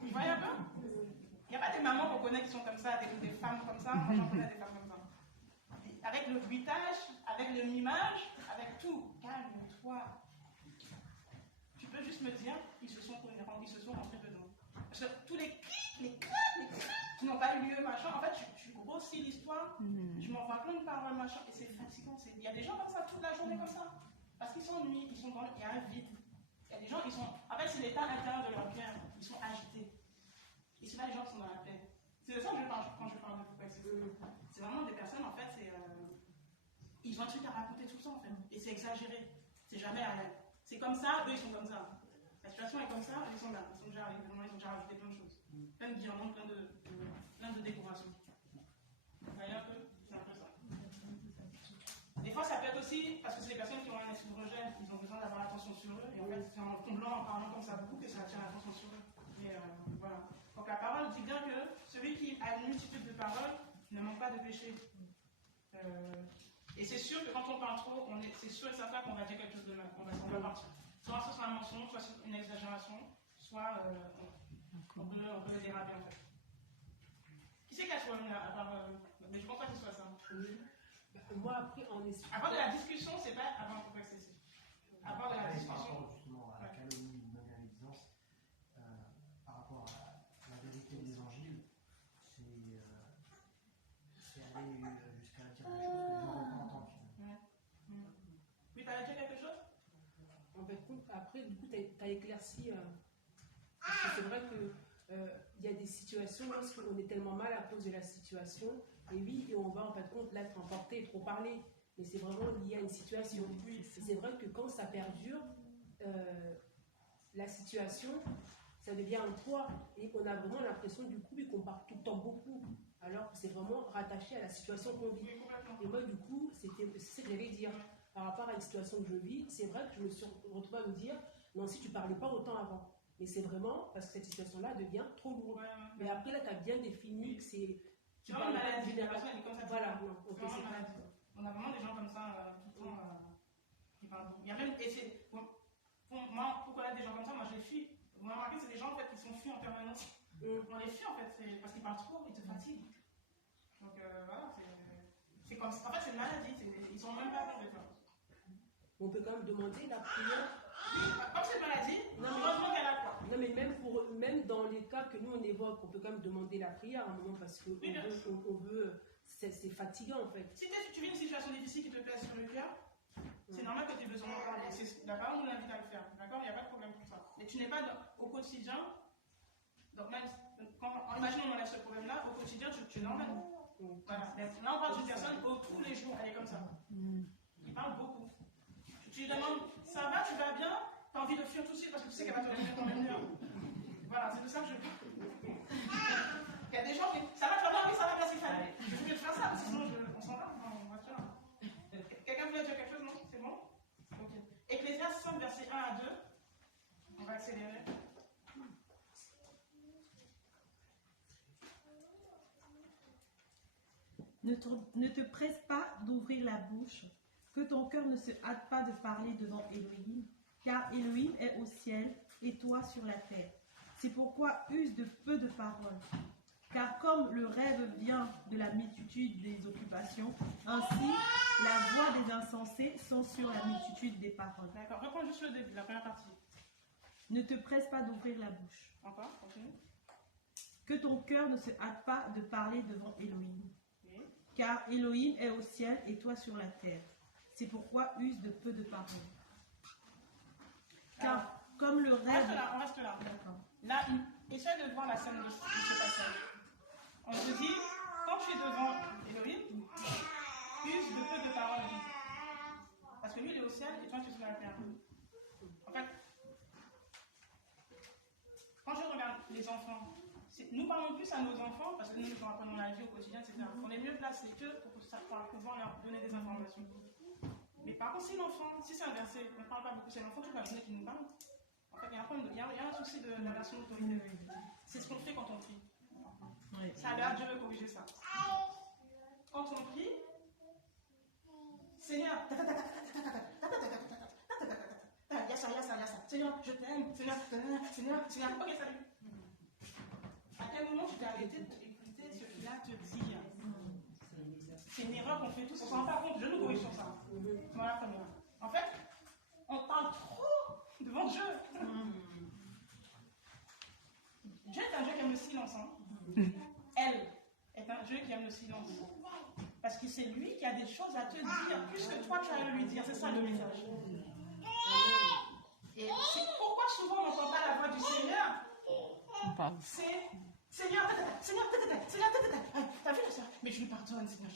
Vous voyez un peu? Il n'y a pas des mamans qu'on connaît qui sont comme ça, des femmes comme ça. Moi, j'en connais des femmes comme ça. Avec le butage, avec le mimage, avec tout. Calme-toi. Tu peux juste me dire, ils se sont rentrés dedans. Parce que tous les clics, les claques, qui n'ont pas eu lieu, machin, en fait, tu grossis l'histoire, tu m'envoies plein de paroles, machin, et c'est fatigant. Il y a des gens comme ça toute la journée comme ça. Parce qu'ils s'ennuient, il y a un vide. Il y a des gens qui sont. En fait, c'est l'état intérieur de leur cœur. Ils sont agités. Et c'est là les gens qui sont dans la paix. C'est de ça que je parle quand je parle de complexité. C'est vraiment des personnes, en fait, ils ont un truc à raconter tout le temps, en fait. Et c'est exagéré. C'est jamais réel. C'est comme ça, eux, ils sont comme ça. La situation est comme ça, ils sont là. Ils ont déjà rajouté plein de choses. Plein de guirlandes, plein de décorations. Vous voyez un peu? C'est un peu ça. Des fois, ça peut être aussi parce que c'est des personnes qui ont un esprit de rejet, ils ont besoin d'avoir l'attention sur eux, et en fait, c'est en comblant, en parlant comme ça beaucoup que ça attire l'attention sur eux. Et voilà. Donc la parole dit bien que celui qui a une multitude de paroles ne manque pas de péché. Et c'est sûr que quand on parle trop, c'est sûr et certain qu'on va dire quelque chose de mal, on va partir. Soit sur un mensonge, soit sur une exagération, soit on peut le déraper en fait. Qui c'est qui a choisi là, à part, mais je pense pas que ce soit ça. Moi, après, en esprit. Avant de la discussion, c'est pas avant le complexité. Avant de la discussion. Par rapport justement à la calomnie ou la médisance, par rapport à la vérité de l'évangile, c'est aller jusqu'à dire des choses que les gens vont pas entendre. Oui, tu allais dire quelque chose? En fait, après, du coup, tu as éclairci. Parce que c'est vrai que il y a des situations où on est tellement mal à cause de la situation, et oui, et on va en fait compte l'être emporté et trop parler. Mais c'est vraiment lié à une situation. Et c'est vrai que quand ça perdure, la situation, ça devient un poids. Et on a vraiment l'impression du coup qu'on parle tout le temps beaucoup. Alors que c'est vraiment rattaché à la situation qu'on vit. Et moi, du coup, c'est ce que j'allais dire. Par rapport à une situation que je vis, c'est vrai que je me suis retrouvée à me dire, non, si tu parlais pas autant avant. Et c'est vraiment parce que cette situation-là devient trop lourde. Mais après, là, tu as bien défini que c'est. Tu parles maladie, la personne est comme ça. Voilà, non, c'est vraiment maladie. On a vraiment des gens comme ça tout le temps qui parlent beaucoup. Il y a même, et c'est, moi, pour connaître des gens comme ça, moi je les fuis. Vous m'avez remarqué, c'est des gens en fait qui sont fuis en permanence. On les fuit en fait, c'est parce qu'ils parlent trop, ils te fatiguent. Donc voilà, c'est comme ça. En fait, c'est une maladie, ils sont même pas bons de faire. On peut quand même demander la prière. Oui, comme c'est une maladie, heureusement qu'elle a quoi. Non, mais même dans les cas que nous on évoque, on peut quand même demander la prière à un moment parce que on veut c'est fatigant en fait. Si tu vis une situation difficile qui te pèse sur le cœur, c'est normal que tu aies besoin d'en parler. La parole nous l'invite à le faire, d'accord? Il n'y a pas de problème pour ça. Mais tu n'es pas au quotidien, donc même, imaginons qu'on enlève ce problème-là, au quotidien tu l'emmènes. Voilà. Là on parle d'une personne où tous les jours elle est comme ça. Il parle beaucoup. Tu lui demandes, ça va, tu vas bien? Tu as envie de fuir tout de suite parce que tu sais qu'elle va te donner ton même heure. Voilà, c'est de ça que je parle. Il y a des gens qui. Ça va, tu vas bien? Oui, ça va bien, c'est fallait. Je voulais te faire ça, parce que sinon on s'en va. Non, on va faire. Quelqu'un voulait dire quelque chose? Non? C'est bon? Ok. Ecclésiaste 5, versets 1 à 2. On va accélérer. Ne te presse pas d'ouvrir la bouche, que ton cœur ne se hâte pas de parler devant Elohim, car Elohim est au ciel et toi sur la terre. C'est pourquoi use de peu de paroles. Car comme le rêve vient de la multitude des occupations, ainsi la voix des insensés sont sur la multitude des paroles. D'accord, reprends juste le début, la première partie. Ne te presse pas d'ouvrir la bouche. Encore, continue. Que ton cœur ne se hâte pas de parler devant Elohim. Car Elohim est au ciel et toi sur la terre. C'est pourquoi use de peu de paroles. Car comme le rêve... On reste là. D'accord. Là, essaie de voir la scène de ce passage. On te dit, quand tu es devant Elohim, use de peu de paroles. Parce que lui, il est au ciel et toi, tu es sur la terre. En fait, quand je regarde les enfants, nous parlons plus à nos enfants, parce que nous apprenons la vie au quotidien, etc. On est mieux placé que pour pouvoir leur donner des informations. Mais par contre, si l'enfant, si c'est inversé, on ne parle pas beaucoup, c'est l'enfant toute la journée qui nous parle. En fait, il y a un souci de l'inversion d'autorité. C'est ce qu'on fait quand on prie. Oui. Ça a l'air, Dieu veut corriger ça. Quand on prie, Seigneur, il y a ça. Seigneur, je t'aime. Seigneur. Ok, salut. À quel moment tu t'es arrêté d'écouter ce qu'il a à te dire? C'est une erreur qu'on fait tous, on ne s'en rend pas compte, je nous corrige sur ça. Voilà, première. En fait, on parle trop devant Dieu. Dieu est un Dieu qui aime le silence. Hein. Elle est un Dieu qui aime le silence. Parce que c'est lui qui a des choses à te dire, plus que toi tu as à lui dire. C'est ça le message. Et c'est pourquoi souvent on n'entend pas la voix du Seigneur. On parle. C'est Seigneur, Seigneur, t'as vu ça? Mais je lui pardonne, Seigneur, je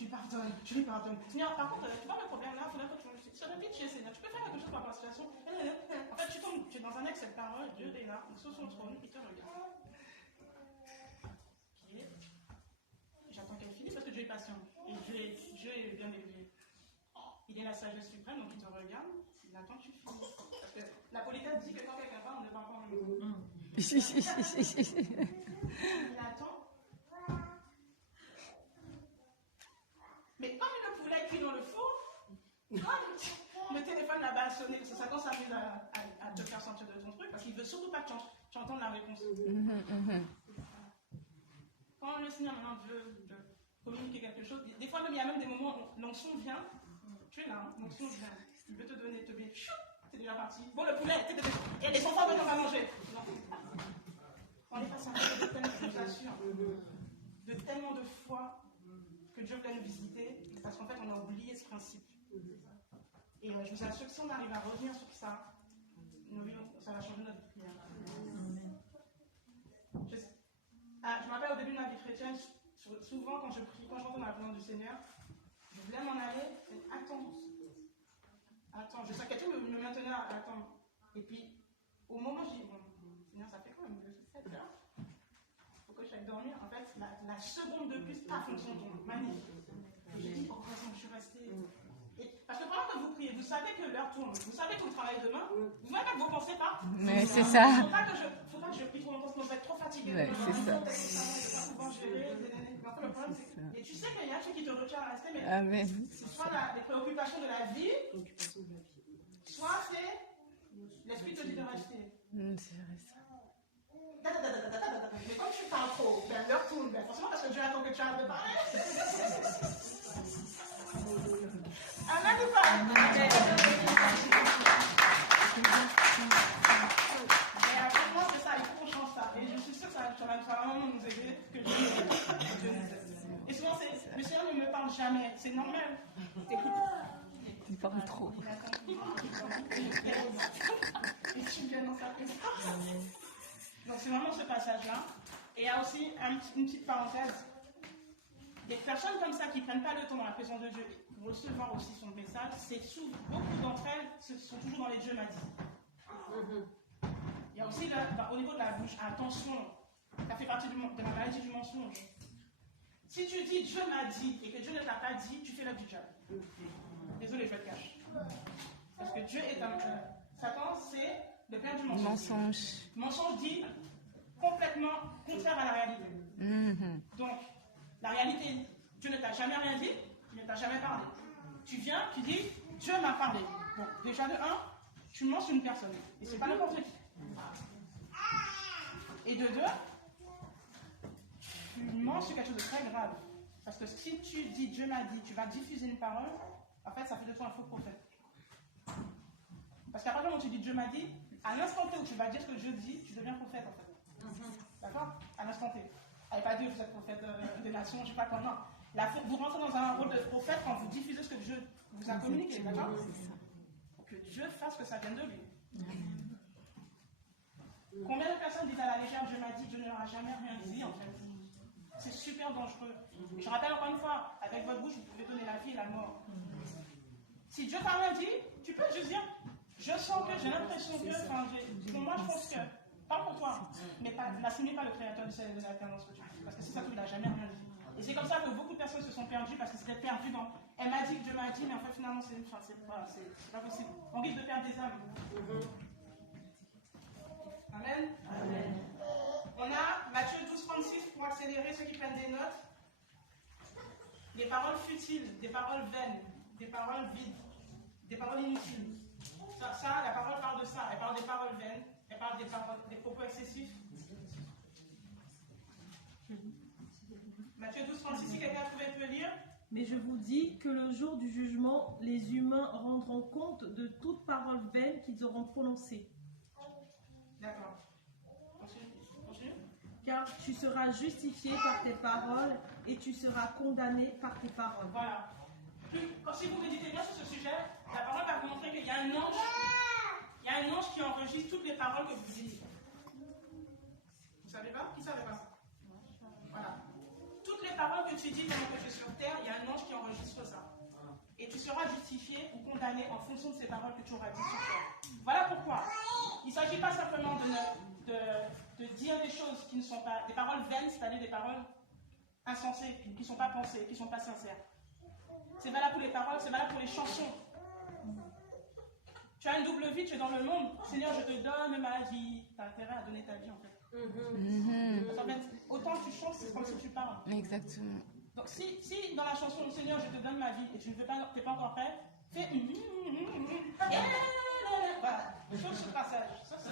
lui pardonne. Seigneur, par contre, tu vois le problème là, il faudrait que tu sois pitié, Seigneur. Tu peux faire quelque chose par rapport à la situation. En fait, tu es dans un excès de parole, Dieu est là, sur son trône, il te regarde. J'attends qu'elle finisse parce que Dieu est patient. Et Dieu est bien élevé. Il est la sagesse suprême, donc il te regarde, il attend que tu finisses. Parce que la politesse dit que quand quelqu'un parle, on ne parle pas en même temps. Il attend. Mais comme le poulet cuit dans le four, comme le téléphone là-bas a sonné, parce que Satan s'amuse à te faire sortir de ton truc, parce qu'il ne veut surtout pas que tu entendes la réponse. Quand le Seigneur maintenant veut communiquer quelque chose, des fois même il y a même des moments où l'onction vient, tu es là, hein, l'onction vient, il veut te donner, c'est déjà parti. Bon, le poulet, et les enfants veulent pas manger. Non. On est face à un de tellement, je vous assure, de tellement de fois que Dieu vient nous visiter, parce qu'en fait on a oublié ce principe. Et je vous assure que si on arrive à revenir sur ça, ça va changer notre vie. Je me rappelle au début de ma vie chrétienne, souvent quand je prie, quand je rentre dans la présence du Seigneur, je voulais m'en aller, attends, je sais que quelqu'un me maintenait à attendre. Et puis, au moment où je dis, bon, Seigneur, ça fait quand même 7 heures, il faut que j'aille dormir. En fait, la seconde de plus, pas fonction tombe, magnifique. Et j'ai dit, oh, heureusement que je suis restée. Parce que pendant que vous priez, vous savez que l'heure tourne, vous savez qu'on travaille demain, vous n'avez pas que vos pensées partent. Mais c'est ça. Il ne faut pas que je prie trop longtemps, sinon je vais être trop fatiguée. Ouais, c'est ça. Mais en fait, le problème, c'est. Et tu sais qu'il y a un truc qui te retient à rester, mais Amen. c'est soit les préoccupations de la vie, soit c'est l'esprit te dit de rester. C'est vrai ça. Mais comme tu parles trop, l'heure tourne, forcément parce que Dieu attend que tu arrêtes de parler. Amen ou pas? Et après moi c'est ça, il faut qu'on change ça. Et je suis sûre que ça va vraiment nous aider, que Dieu nous aide. Et souvent le Seigneur ne me parle jamais, c'est normal. Tu parles trop. Et tu viens dans sa présence. Donc c'est vraiment ce passage-là. Et il y a aussi une petite parenthèse. Des personnes comme ça qui ne prennent pas le temps dans la présence de Dieu pour recevoir aussi son message, beaucoup d'entre elles sont toujours dans les Dieu m'a dit. Il y a aussi au niveau de la bouche, attention, ça fait partie de la maladie du mensonge. Si tu dis Dieu m'a dit et que Dieu ne t'a pas dit, tu fais l'œuvre du diable. Désolé, je te cache. Parce que Dieu est un Satan, c'est le père du mensonge. Mensonge dit complètement contraire à la réalité. Donc, la réalité, Dieu ne t'a jamais rien dit, il ne t'a jamais parlé. Tu viens, tu dis, Dieu m'a parlé. Donc, déjà de 1, tu mens sur une personne. Et c'est pas n'importe qui. Et de 2, tu mens sur quelque chose de très grave. Parce que si tu dis Dieu m'a dit, tu vas diffuser une parole, en fait, ça fait de toi un faux prophète. Parce qu'à partir du moment où tu dis Dieu m'a dit, à l'instant T où tu vas dire ce que Dieu dit, tu deviens prophète en fait. D'accord? À l'instant T. Elle n'est pas dit que vous êtes prophète des nations, je ne sais pas comment. Vous rentrez dans un rôle de prophète quand vous diffusez ce que Dieu vous a communiqué, d'accord? Pour que Dieu fasse que ça vienne de lui. Combien de personnes disent à la légère Dieu m'a dit, Dieu ne leur a jamais rien dit en fait? C'est super dangereux. Je rappelle encore une fois, avec votre bouche, vous pouvez donner la vie et la mort. Si Dieu t'a rien dit, tu peux juste dire, je sens que, j'ai l'impression que, pour moi je pense que, parle pour toi, mais n'assimile pas le créateur du ciel et de la terre dans ce que tu dis. Parce que c'est ça qu'il n'a jamais rien dit. Et c'est comme ça que beaucoup de personnes se sont perdues parce que c'était perdu dans. Elle m'a dit que Dieu m'a dit, mais en fait finalement c'est pas possible. On risque de perdre des âmes. Amen. Amen. On a Matthieu 12,36 pour accélérer ceux qui prennent des notes. Des paroles futiles, des paroles vaines, des paroles vides, des paroles inutiles. Ça, la parole parle de ça. Elle parle des paroles vaines, elle parle des propos excessifs. Matthieu 12,36, si quelqu'un peut lire. Mais je vous dis que le jour du jugement, les humains rendront compte de toute parole vaine qu'ils auront prononcée. D'accord. Continue. Car tu seras justifié par tes paroles et tu seras condamné par tes paroles. Voilà. Si vous méditez bien sur ce sujet, la parole va vous montrer qu'il y a un ange Il y a un ange qui enregistre toutes les paroles que vous dites. Vous savez pas? Qui savait pas? Voilà. Toutes les paroles que tu dis pendant que tu es sur terre, il y a un ange qui enregistre ça. Et tu seras justifié ou condamné en fonction de ces paroles que tu auras dites sur terre. Voilà pourquoi. Il ne s'agit pas simplement de dire des choses qui ne sont pas, des paroles vaines, c'est-à-dire des paroles insensées, qui ne sont pas pensées, qui ne sont pas sincères. C'est valable pour les paroles, c'est valable pour les chansons. Tu as une double vie, tu es dans le monde. Seigneur, je te donne ma vie. Tu as intérêt à donner ta vie en fait. Parce qu'en fait, autant tu chantes, c'est comme si tu parles. Exactement. Donc si dans la chanson, Seigneur, je te donne ma vie, et tu n'es pas encore prêt, fais voilà, change ce passage. Ça, c'est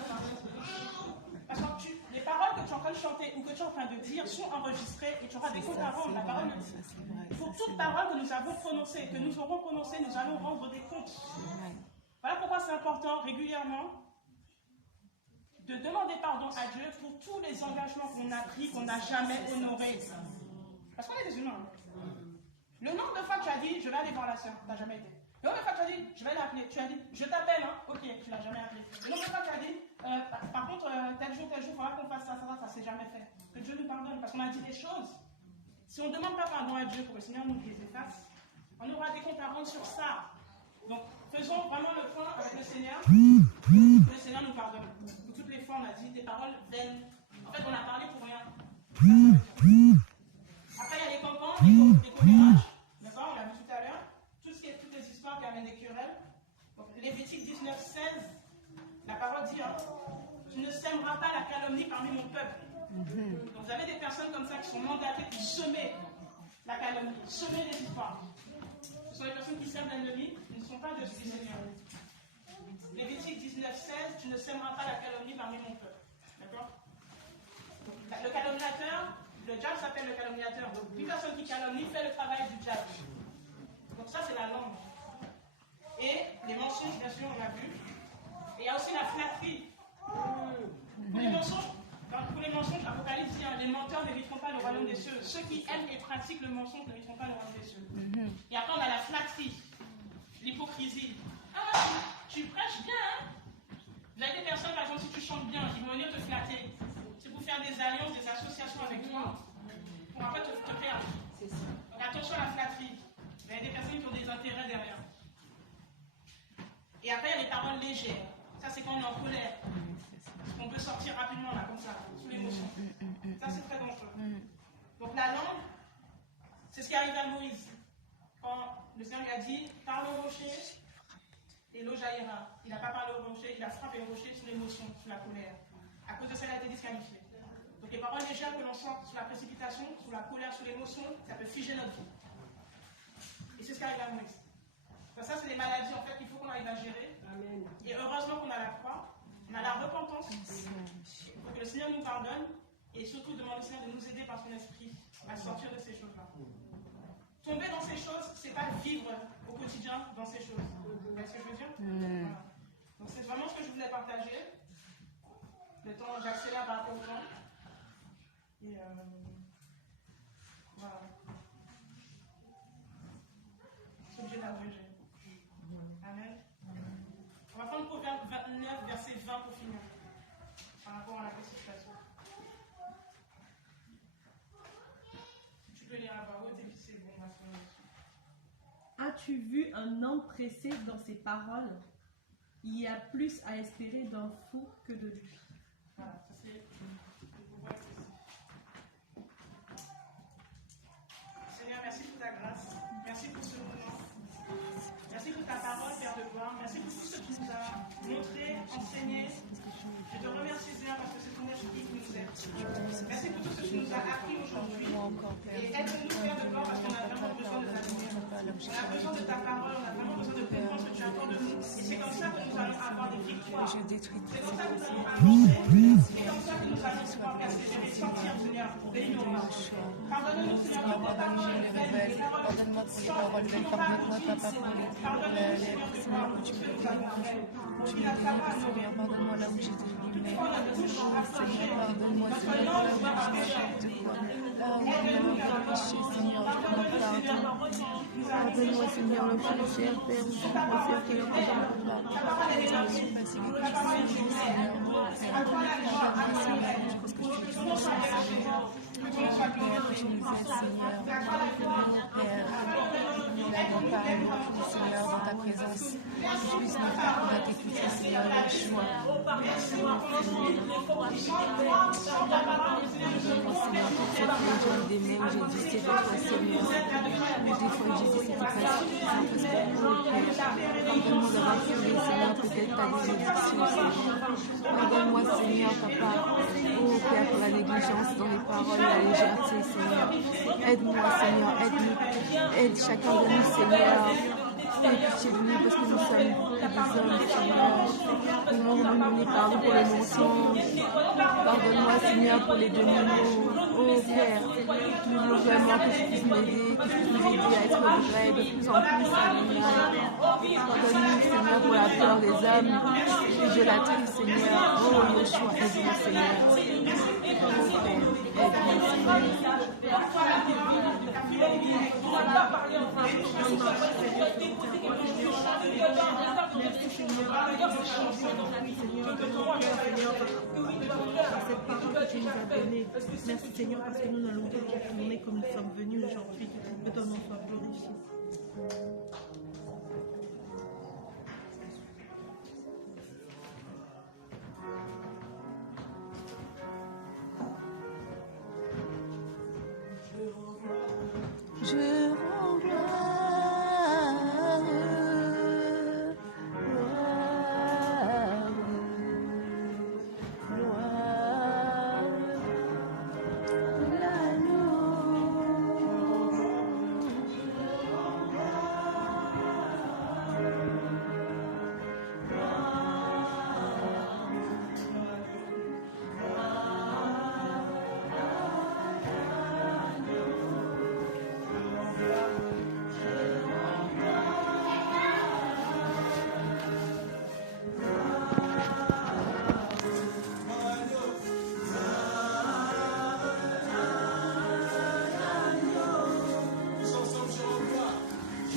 parce que les paroles que tu es en train de chanter ou que tu es en train de dire sont enregistrées et tu auras des comptes à rendre. La parole me dit. Pour toute parole que nous avons prononcée, que nous aurons prononcée, nous allons rendre des comptes. Voilà pourquoi c'est important régulièrement de demander pardon à Dieu pour tous les engagements qu'on a pris, qu'on n'a jamais honorés. Parce qu'on est des humains. Le nombre de fois que tu as dit, je vais aller voir la sœur, tu n'as jamais été. Le nombre de fois que tu as dit, je vais l'appeler, tu as dit, je t'appelle, hein, ok, tu l'as jamais appelé. Le nombre de fois que tu as dit, par contre, tel jour, il faudra qu'on fasse ça s'est jamais fait. Que Dieu nous pardonne, parce qu'on a dit des choses. Si on ne demande pas pardon à Dieu pour que le Seigneur nous les efface, on aura des comptes à rendre sur ça. Donc, faisons vraiment le point avec le Seigneur, que le Seigneur nous pardonne. Pour toutes les fois, on a dit des paroles vaines. En fait, on a parlé pour rien. Après, il y a les campans, les commérages. D'accord, on l'a vu tout à l'heure. Toutes les histoires qui amènent des querelles. Donc, Lévitique 19, 16, la parole dit, hein, tu ne sèmeras pas la calomnie parmi mon peuple. Donc, vous avez des personnes comme ça qui sont mandatées pour semer la calomnie, semer les histoires. Ce sont les personnes qui sèment l'ennemi, ils ne sont pas de ce Seigneur. Lévitique 19, 16, tu ne sèmeras pas la calomnie parmi mon peuple. D'accord? Le calomniateur, le diable s'appelle le calomniateur. Donc, une personne qui calomnie fait le travail du diable. Donc, ça, c'est la langue. Et les mensonges, bien sûr, on a vu. Et il y a aussi la flatterie. Pour les mensonges, Apocalypse dit, les menteurs n'hériteront pas le royaume des cieux. Ceux qui aiment et pratiquent le mensonge n'hériteront pas le royaume des cieux. Et après, on a la flatterie, l'hypocrisie. Ah, tu prêches bien, hein? Vous avez des personnes, par exemple, si tu chantes bien, ils vont venir te flatter. C'est pour faire des alliances, des associations avec toi, pour après te perdre. Donc attention à la flatterie. Il y a des personnes qui ont des intérêts derrière. Et après, il y a les paroles légères. Ça, c'est quand on est en colère. Parce qu'on peut sortir rapidement, là, comme ça, sous l'émotion. Ça, c'est très dangereux. Donc la langue, c'est ce qui arrive à Moïse. Quand le Seigneur lui a dit, parle au rocher, et l'eau jaillira. Il n'a pas parlé au rocher, il a frappé le rocher sous l'émotion, sous la colère. À cause de ça, il a été disqualifié. Donc les paroles légères que l'on sent sous la précipitation, sous la colère, sous l'émotion, ça peut figer notre vie. Et c'est ce qui arrive à Moïse. Donc ça, c'est des maladies en fait qu'il faut qu'on arrive à gérer. Amen. Et heureusement qu'on a la croix, on a la repentance, pour que le Seigneur nous pardonne, et surtout demander au Seigneur de nous aider par son esprit à sortir de ces choses-là. Tomber dans ces choses, c'est pas vivre au quotidien dans ces choses. Vous voyez ce que je veux dire? Voilà. Donc c'est vraiment ce que je voulais partager. Le temps, j'accélère par rapport au temps. Et voilà. Je suis obligé d'abréger. Amen. On va prendre Proverbe 29, verset 20 pour finir. Par rapport à la précipitation. Si tu peux lire à voix haute et puis c'est bon, on va se mettre. As-tu vu un homme pressé dans ses paroles? Il y a plus à espérer d'un fou que de lui. Voilà, ça c'est le pouvoir excessif. Seigneur, merci pour ta grâce. Merci pour ce moment. Merci pour ta parole, Père de gloire. Merci pour tout ce que tu nous as montré, enseigné. Je te remercie, Seigneur, parce que c'est ton esprit qui nous aide. Merci pour tout ce que tu nous as appris aujourd'hui. Et aide-nous, Père de gloire, parce qu'on a vraiment besoin de ta lumière. On a besoin de ta parole, on a vraiment besoin de comprendre ce que tu attends de nous. Et c'est comme ça que nous allons avoir des victoires. C'est comme ça que nous allons avancer. C'est comme ça que nous allons pouvoir persévérer, sortir, Seigneur, de l'ignorance. Pardonne-nous, Seigneur, pour tes paroles vaines, les paroles qui n'ont pas abouti. Pardonne-nous, Seigneur, de gloire, pour tout ce que nous avons fait. Pour qu'il n'a pas à nourrir. Toutefois, notre bouche rapprochée, notre langue doit rapprocher. Aide-nous, Père de gloire. Pardonne-nous, Seigneur. Pardonne-moi, Seigneur, le péché, Père, aussi, Père, que le Seigneur, dans ta présence, je puisse nous permettre d'écouter, Seigneur, le choix. Seigneur, toute cette région des mains où j'ai dit, c'est de toi, Seigneur. Mais des fois, j'ai dit, c'était pas suffisant parce que, oh Père, pardonne-moi d'avoir fouillé, Seigneur, peut-être ta bénédiction, Seigneur. Pardonne-moi, Seigneur, Papa. Oh Père, pour la négligence dans les paroles, la légèreté, Seigneur. Aide-moi, Seigneur, aide-nous. Aide chacun de nous, Seigneur. Fais pitié de nous parce que nous sommes des hommes, Seigneur. Nous sommes menés par nous pour le mensonge. Pardonne-moi, Seigneur, pour les demi-mots. Oh Père, nous voulons vraiment que tu puisses m'aider, que tu puisses nous aider à être vrai de plus en plus, Seigneur. Pardonne-nous, Seigneur, pour la peur des hommes, l'idolâtrie, Seigneur. Oh Yeshua, aide-nous, Seigneur. Oh Père, aide-nous, Seigneur. Merci Seigneur parce que nous n'allons pas retourner comme nous sommes venus aujourd'hui. Que ton nom soit glorifié. Je rends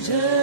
Je